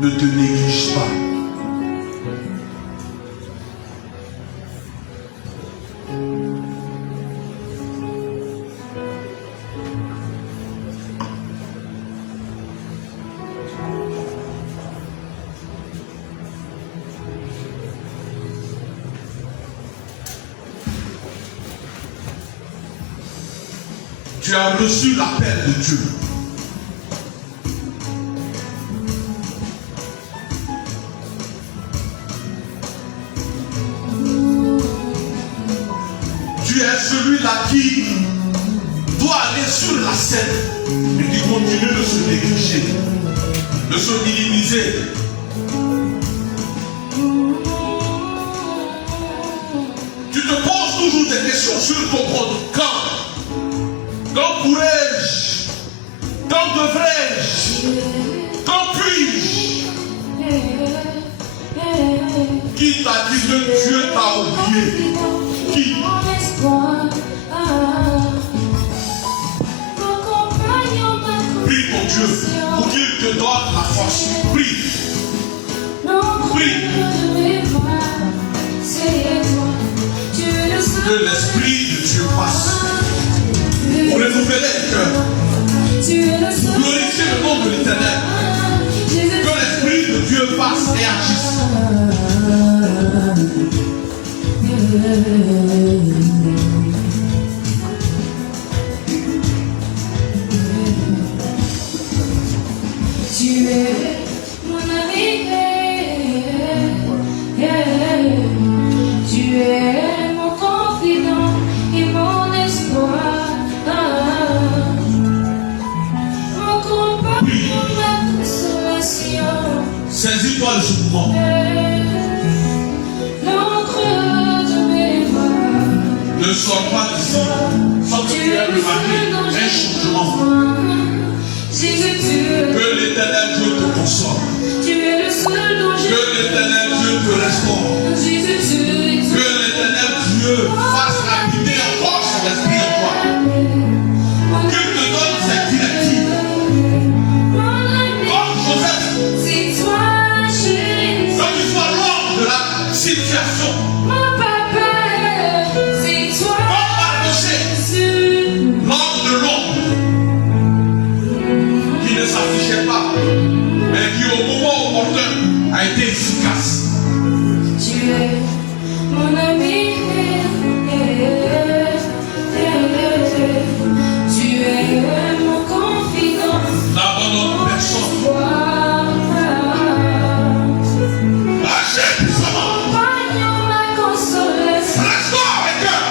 Ne te néglige pas. Tu as reçu l'appel de Dieu. Tu es celui-là qui doit aller sur la scène, mais qui continue de se négliger, de se minimiser. Tu te poses toujours des questions sur ton compte. Quand pourrais-je? Quand devrais-je? Quand puis-je? Qui t'a dit que Dieu t'a oublié? Qui? Prie ton Dieu pour qu'il te donne la force. Prie. Prie. Que l'Esprit de Dieu passe. Pour renouveler le cœur. Pour glorifier le nom de l'Éternel. Que l'Esprit de Dieu passe et agisse. Tu es mon ami. situation. Mon papa, c'est toi. Comme Mardoché, l'homme de l'ombre, qui ne s'affichait pas, mais qui au moment opportun a été efficace. Tu es mon ami. Tu es mon confident. N'abandonne personne. Achète puissamment. Compagnon, ma consolation. Restaure avec eux.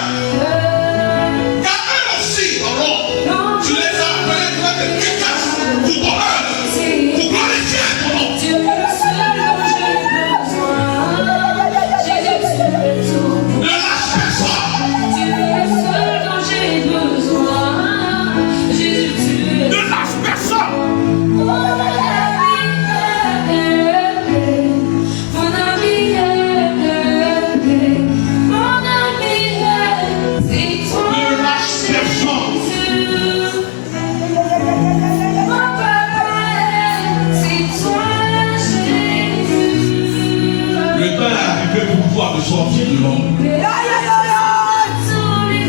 Car eux aussi, pardon, tu les as appelés pour être efficaces pour ton œuvre, pour glorifier ton nom. Tu es le seul dont j'ai besoin. Jésus, tu es tout. Ne lâche personne. Tu es le seul dont j'ai besoin. Jésus, tu es Ne lâche personne. mon ami. Mon ami, c'est toi. Ne lâche personne. Mon papa, c'est toi, Jésus. Le temps est arrivé pour toi de sortir de l'ombre.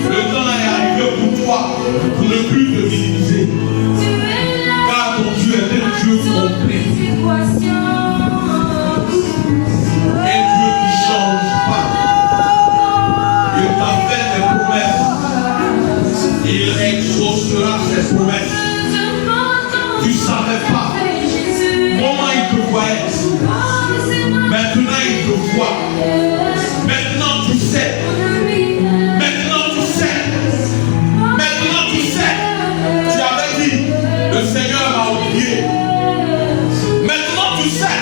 Le temps est arrivé pour toi pour ne plus te minimiser. Car ton Dieu est un Dieu complet. Un Dieu qui ne change pas. Il t'a fait des promesses. Il exaucera ses promesses. Tu ne savais pas comment il te voyait. Maintenant il te voit. Maintenant tu sais. Maintenant tu sais. Maintenant tu sais. Tu avais dit, le Seigneur m'a oublié. Maintenant tu sais.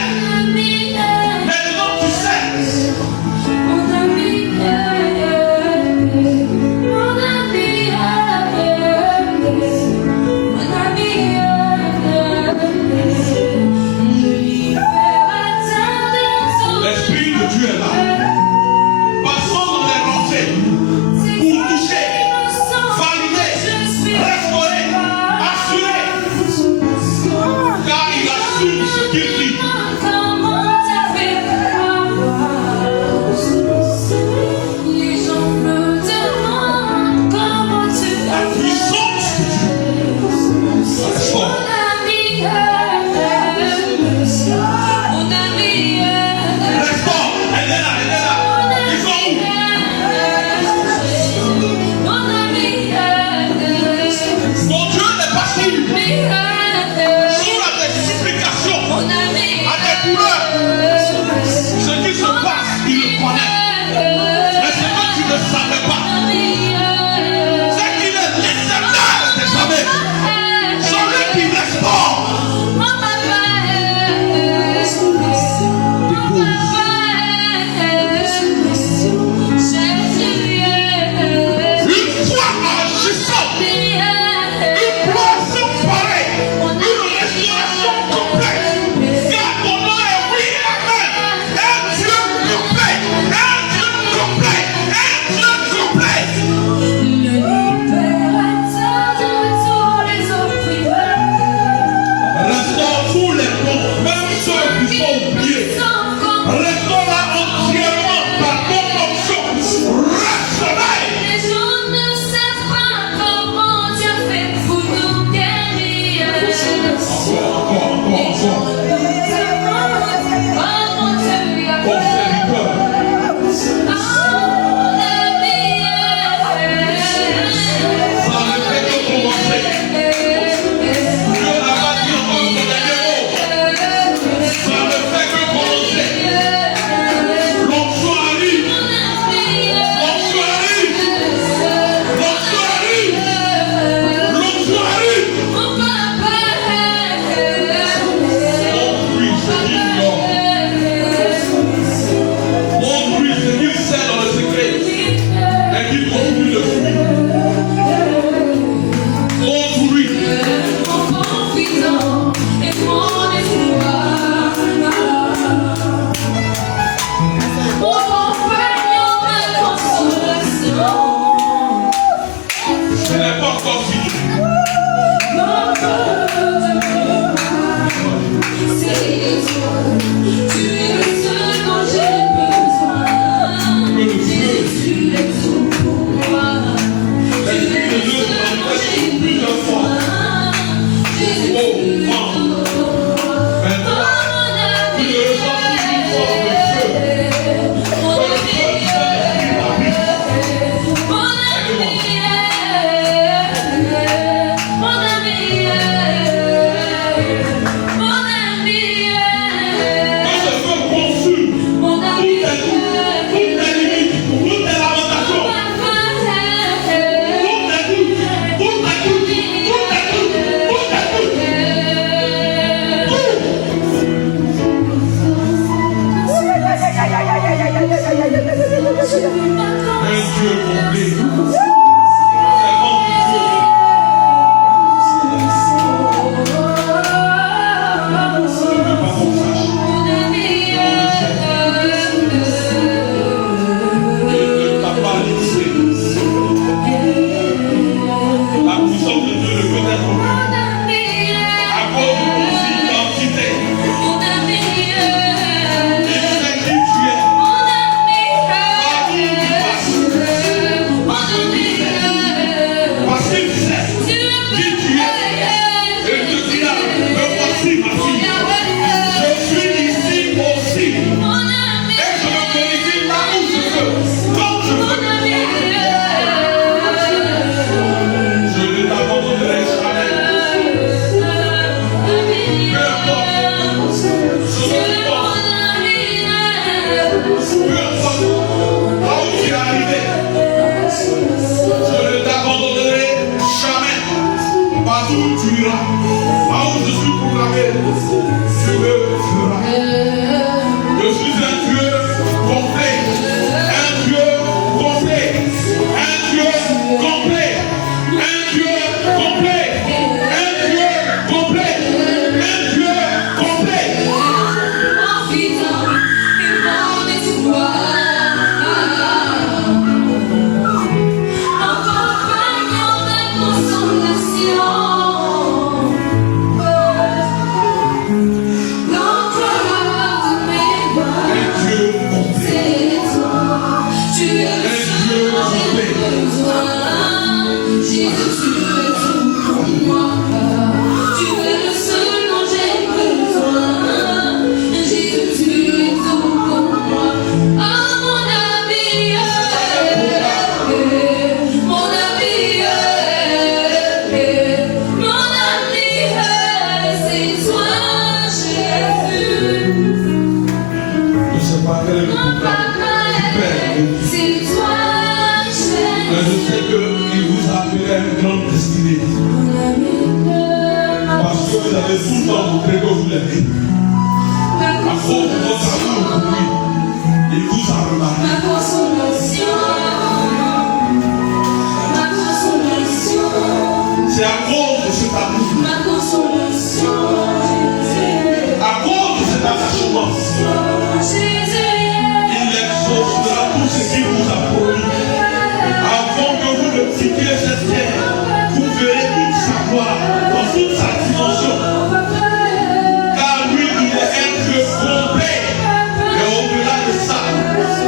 Dieu complet.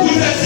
Vous êtes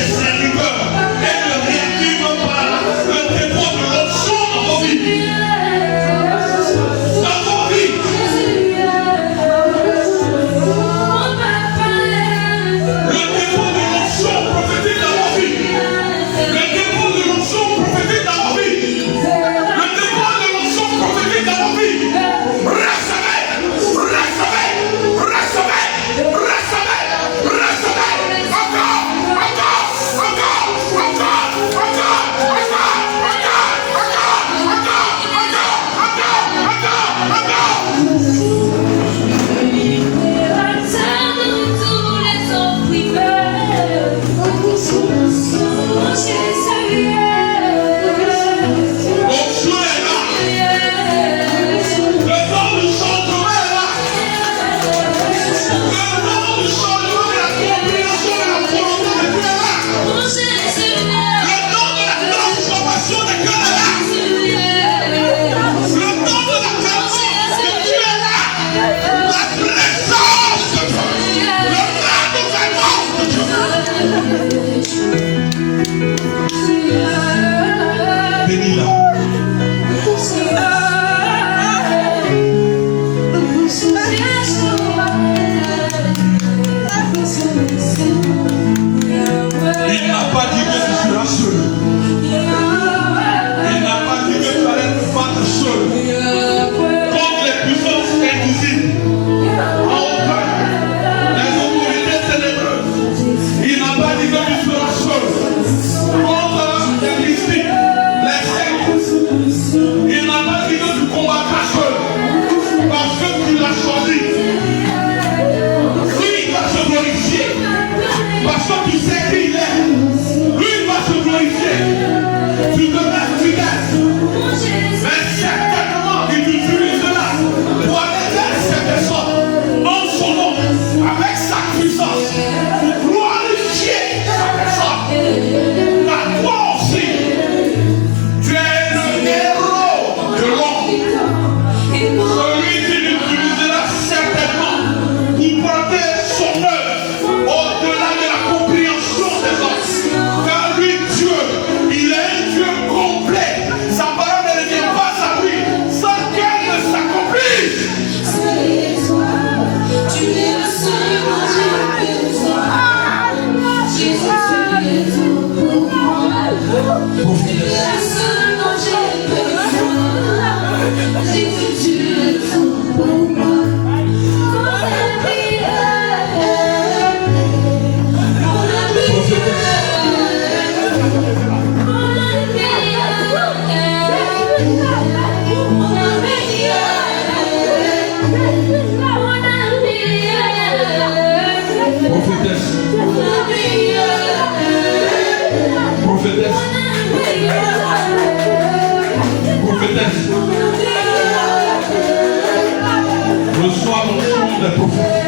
Reçois l'onction des prophètes.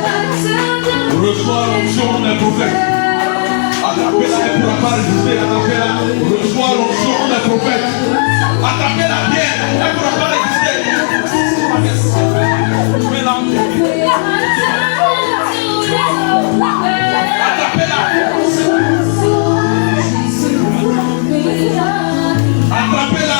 Reçois l'onction des prophètes. Attrapez-la, elle ne pourra pas résister. Attrapez-la. Reçois l'onction des prophètes. Attrapez-la bien, elle ne pourra pas résister. Attrapez-la. Attrapez-la.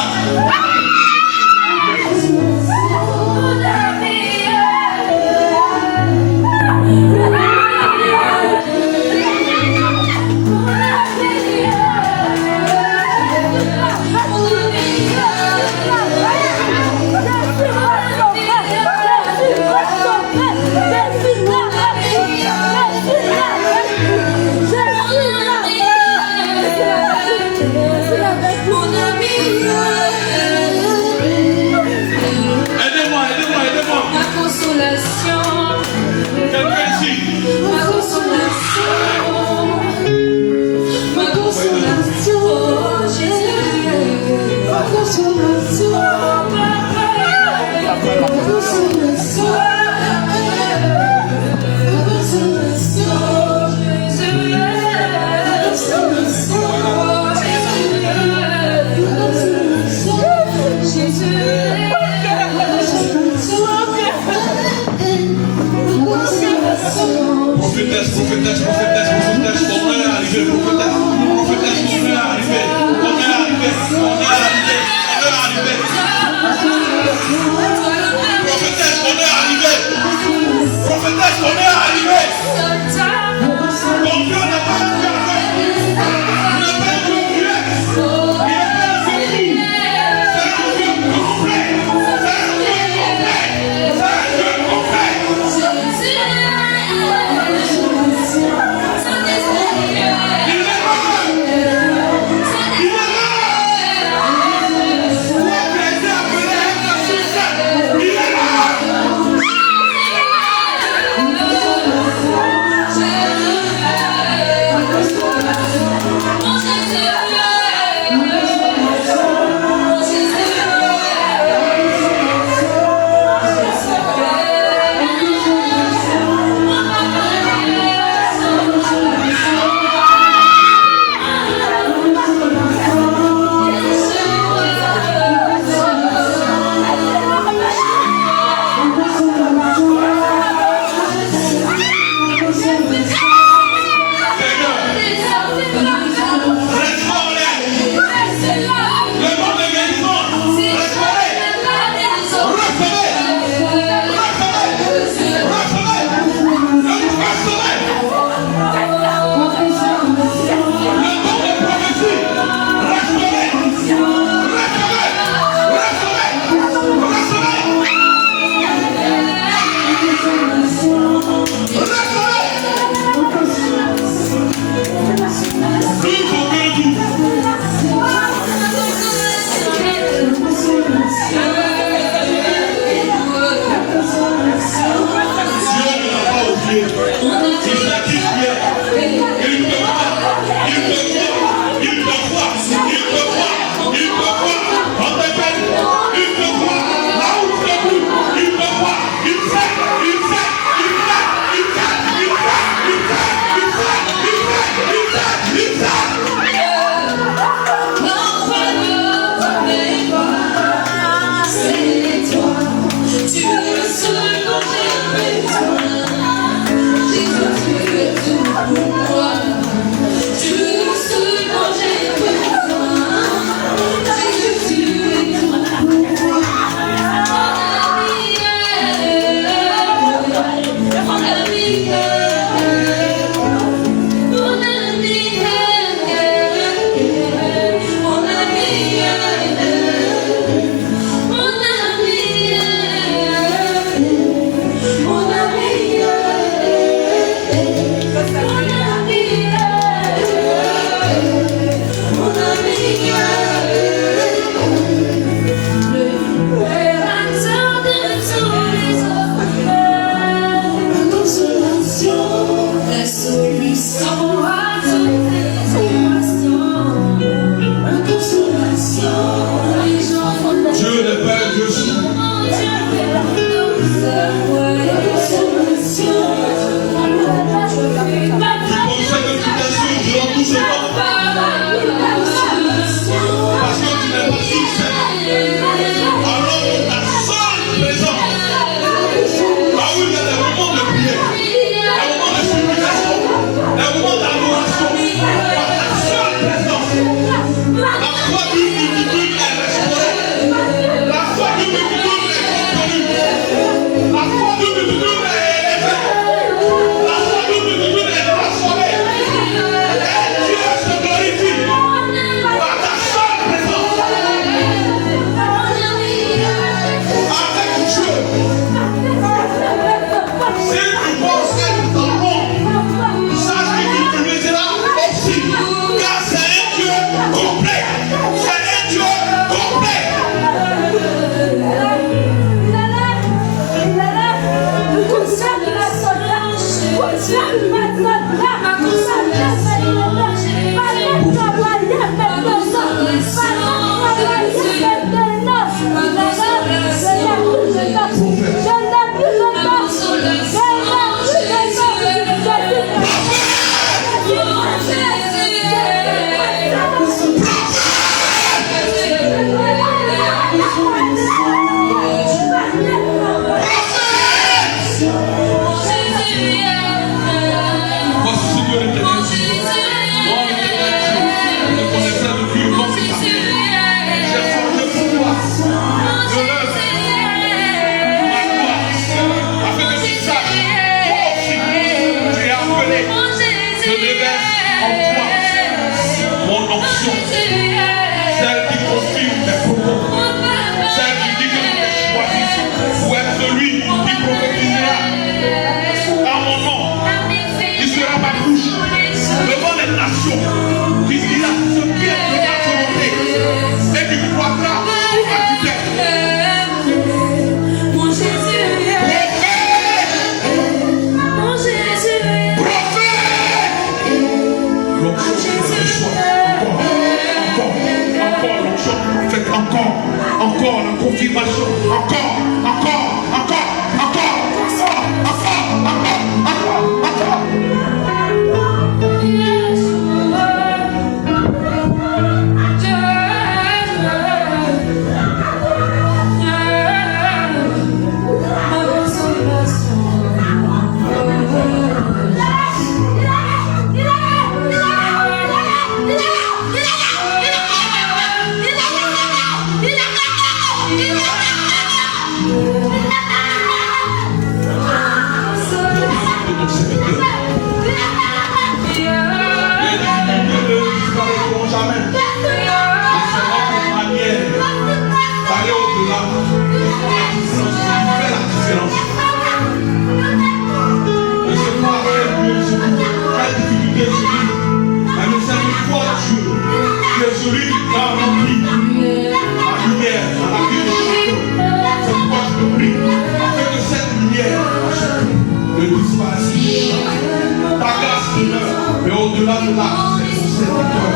là, c'est son serviteur.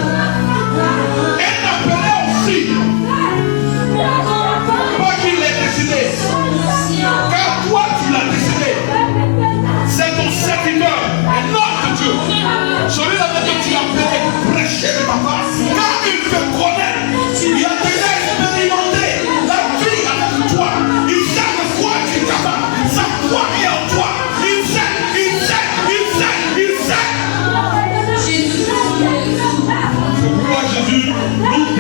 Elle appelait aussi, pas qu'il l'ait décidé, car toi tu l'as décidé. C'est ton serviteur, un homme de Dieu. Celui-là que tu as appelé prêcher de ta part, car il te connaît. Il a déjà expérimenté la vie avec toi. Il sait de quoi tu es capable. Sa foi est en toi. Il sait, il sait, il sait, il sait. C'est pourquoi Jésus nous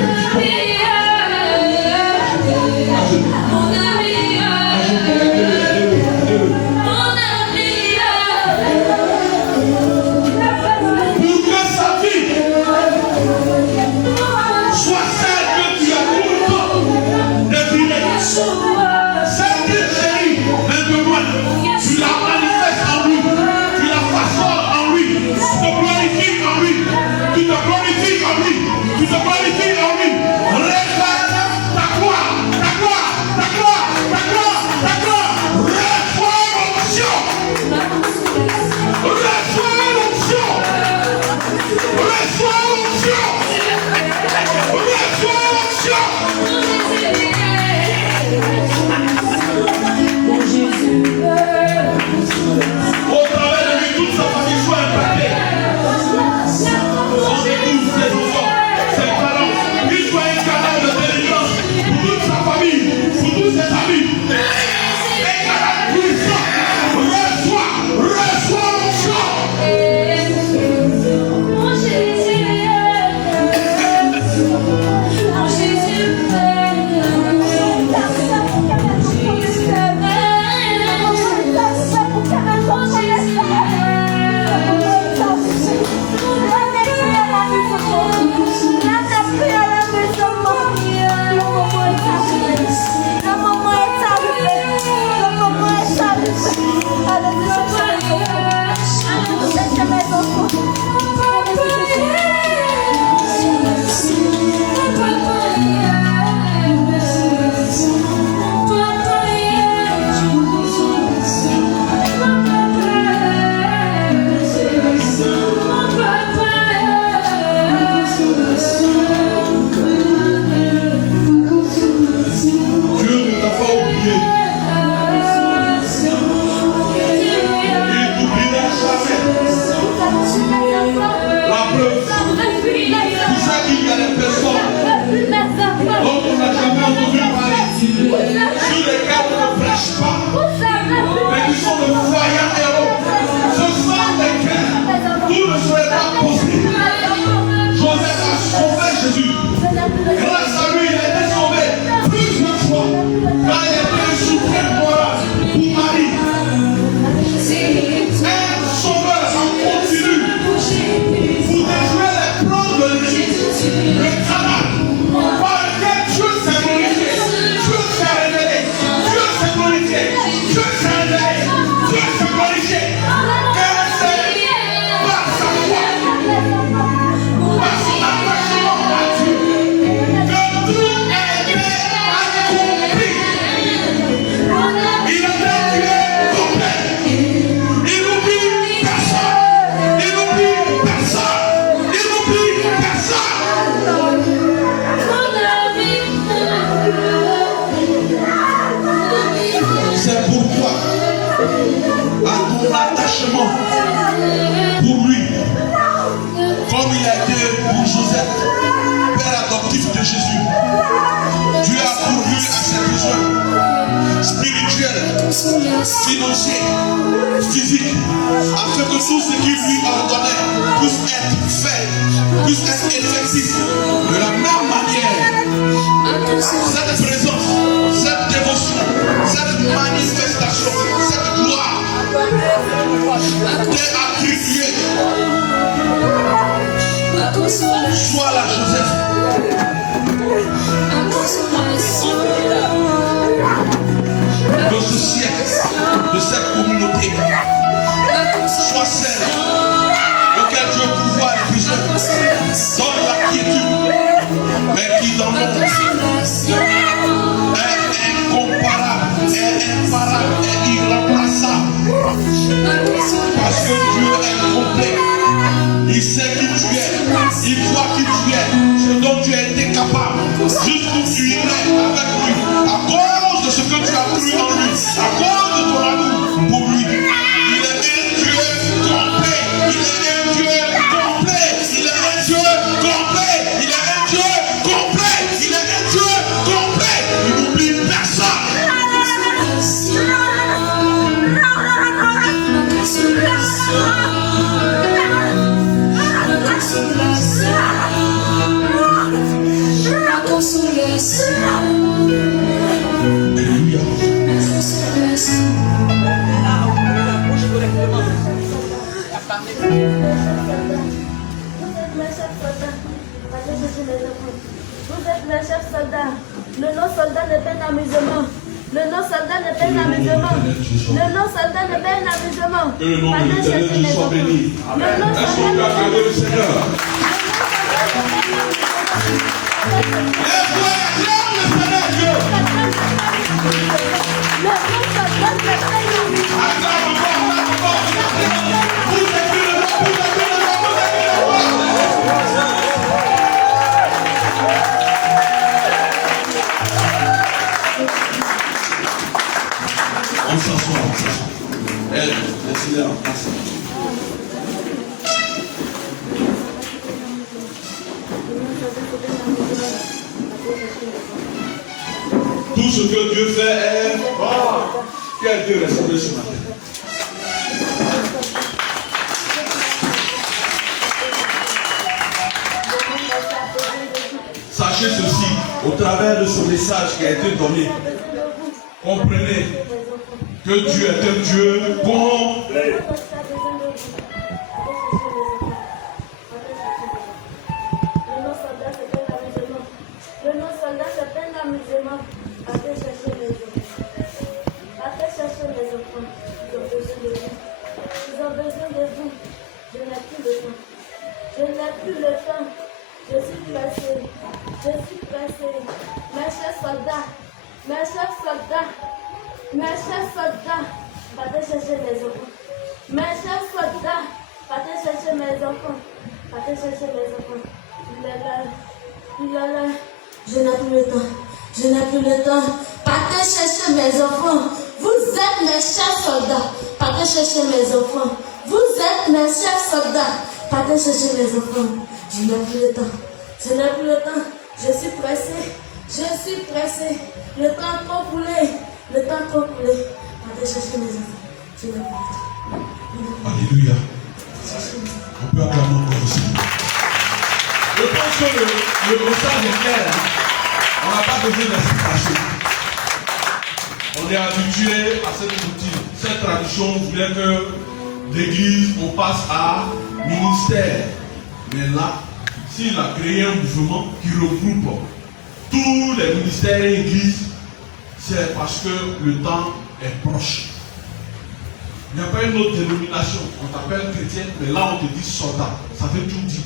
financier, physique, afin que tout ce qu'il lui ordonnait puisse être fait, puisse être effectif. De la même manière, cette présence, cette dévotion, cette manifestation, cette gloire t'est attribuée. Sois la Joseph. De ce siècle, de cette communauté, sois celle auquel Dieu pourvoit les besoins, donne la quiétude, mais qui dans notre vie est incomparable, est imparable, est irremplaçable. Parce que Dieu est complet, il sait qui tu es. prière, ce dont tu as été capable, jusqu'où tu irais avec lui, à cause de ce que tu as cru en lui, à cause de ton amour pour lui. Il est un Dieu complet, il est un Dieu complet, il est un Dieu complet, il est un Dieu complet, il est un Dieu complet, il n'oublie personne. Vous êtes mes chefs soldats. Le non-soldat n'est pas un amusement. Le non-soldat n'est pas un amusement. Le non-soldat n'est pas un amusement. Que le nom de l'Éternel soit béni. Est-ce qu'on peut acclamer le Seigneur? On s'assoit, on s'assoit. Laissez-les en place. Tout ce que Dieu fait est bon. Quel Dieu reste ce matin? Sachez ceci, au travers de ce message qui a été donné, comprenez que Dieu est un Dieu bon. Le non-soldat, c'est un amusement. Allez chercher les enfants. Allez chercher les enfants. Ils ont besoin de vous. Ils ont besoin de vous. Je n'ai plus le temps. Je n'ai plus le temps. Je suis pressé. Je suis pressé. Mes chers soldats. Mes chers soldats. Mes chers soldats. Allez chercher les enfants. Mes chers soldats. Allez chercher mes enfants. Allez chercher les enfants. Il est là. Il est là. Je n'ai plus le temps. Je n'ai plus le temps. Partez chercher mes enfants. Vous êtes mes chers soldats. Partez chercher mes enfants. Vous êtes mes chers soldats. Partez chercher mes enfants. Je n'ai plus le temps. Je n'ai plus le temps. Je suis pressé. Je suis pressé. Le temps trop coulé. Le temps trop coulé. Partez chercher mes enfants. Je n'ai plus le temps. Alléluia. On peut acclamer encore aussi. Je pense que le message est clair. On n'a pas besoin d'explication. On est habitué à cette routine. Cette tradition voulait que l'église, on passe à ministère. Mais là, s'il a créé un mouvement qui regroupe tous les ministères et églises, c'est parce que le temps est proche. Il n'y a pas une autre dénomination. On t'appelle chrétien, mais là on te dit soldat. Ça veut tout dire.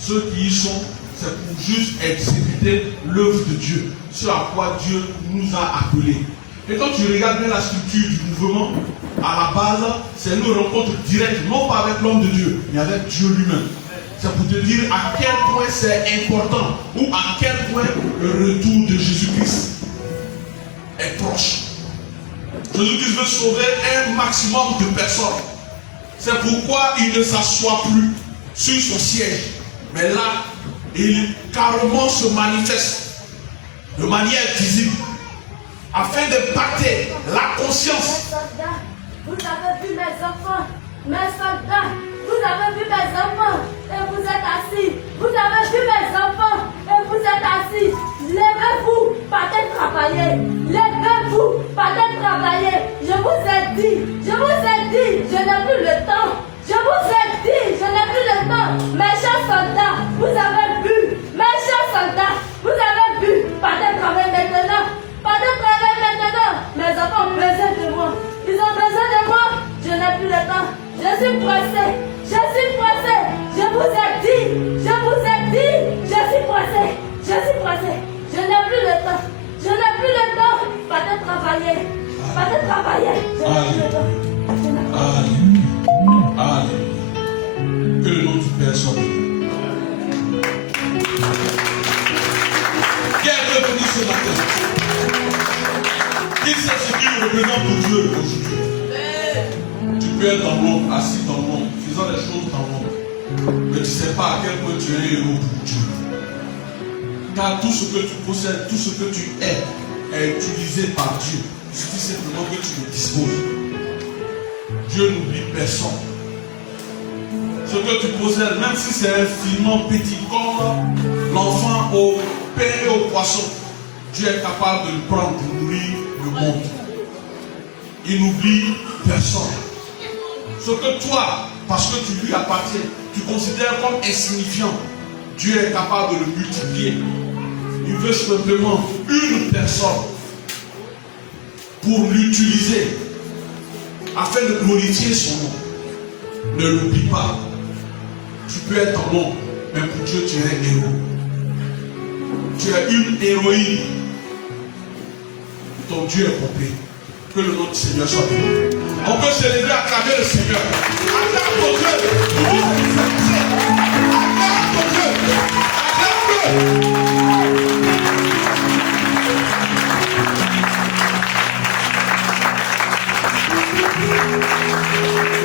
Ceux qui y sont, c'est pour juste exécuter l'œuvre de Dieu, ce à quoi Dieu nous a appelés. Et quand tu regardes bien la structure du mouvement, à la base, c'est une rencontre directe, non pas avec l'homme de Dieu, mais avec Dieu lui-même. C'est pour te dire à quel point c'est important, ou à quel point le retour de Jésus-Christ est proche. Jésus-Christ veut sauver un maximum de personnes. C'est pourquoi il ne s'assoit plus sur son siège. Mais là, il carrément se manifeste de manière visible afin d'impacter la conscience. Mes soldats, vous avez vu mes enfants. Mes soldats, vous avez vu mes enfants. Et vous êtes assis. Vous avez vu mes enfants. Et vous êtes assis. Levez-vous, partez travailler. Levez-vous, partez travailler. Je vous ai dit, je n'ai plus le temps. Je vous ai dit, je n'ai plus le temps. Mes chers soldats, vous avez vu. Mes chers soldats, vous avez vu. Partez travailler maintenant. Partez travailler maintenant. Mes enfants ont besoin de moi. Ils ont besoin de moi. Je n'ai plus le temps. Je suis pressé. Je suis pressé. Je vous ai dit. Je vous ai dit. Je suis pressé. Je suis pressé. Je n'ai plus le temps. Je n'ai plus le temps. Partez travailler. Partez travailler. Je n'ai plus le temps. Alléluia. Alléluia. Que le nom du Père soit béni. es dans l'ombre, assis dans l'ombre, faisant les choses dans l'ombre. Mais tu ne sais pas à quel point tu es un héros pour Dieu. Car tout ce que tu possèdes, tout ce que tu es, est utilisé par Dieu. Il suffit simplement que tu le disposes. Dieu n'oublie personne. Ce que tu possèdes, même si c'est infiniment petit, comme l'enfant au pain et au poisson, Dieu est capable de le prendre pour nourrir le monde. Il n'oublie personne. Ce que toi, parce que tu lui appartiens, tu considères comme insignifiant, Dieu est capable de le multiplier. Il veut simplement une personne pour l'utiliser afin de glorifier son nom. Ne l'oublie pas. Tu peux être en l'ombre, mais pour Dieu, tu es un héros. Tu es une héroïne. Ton Dieu est complet. Que le nom du Seigneur soit béni. On peut célébrer à travers le Seigneur. Acclame ton Dieu. Acclame ton Dieu. Acclame-le.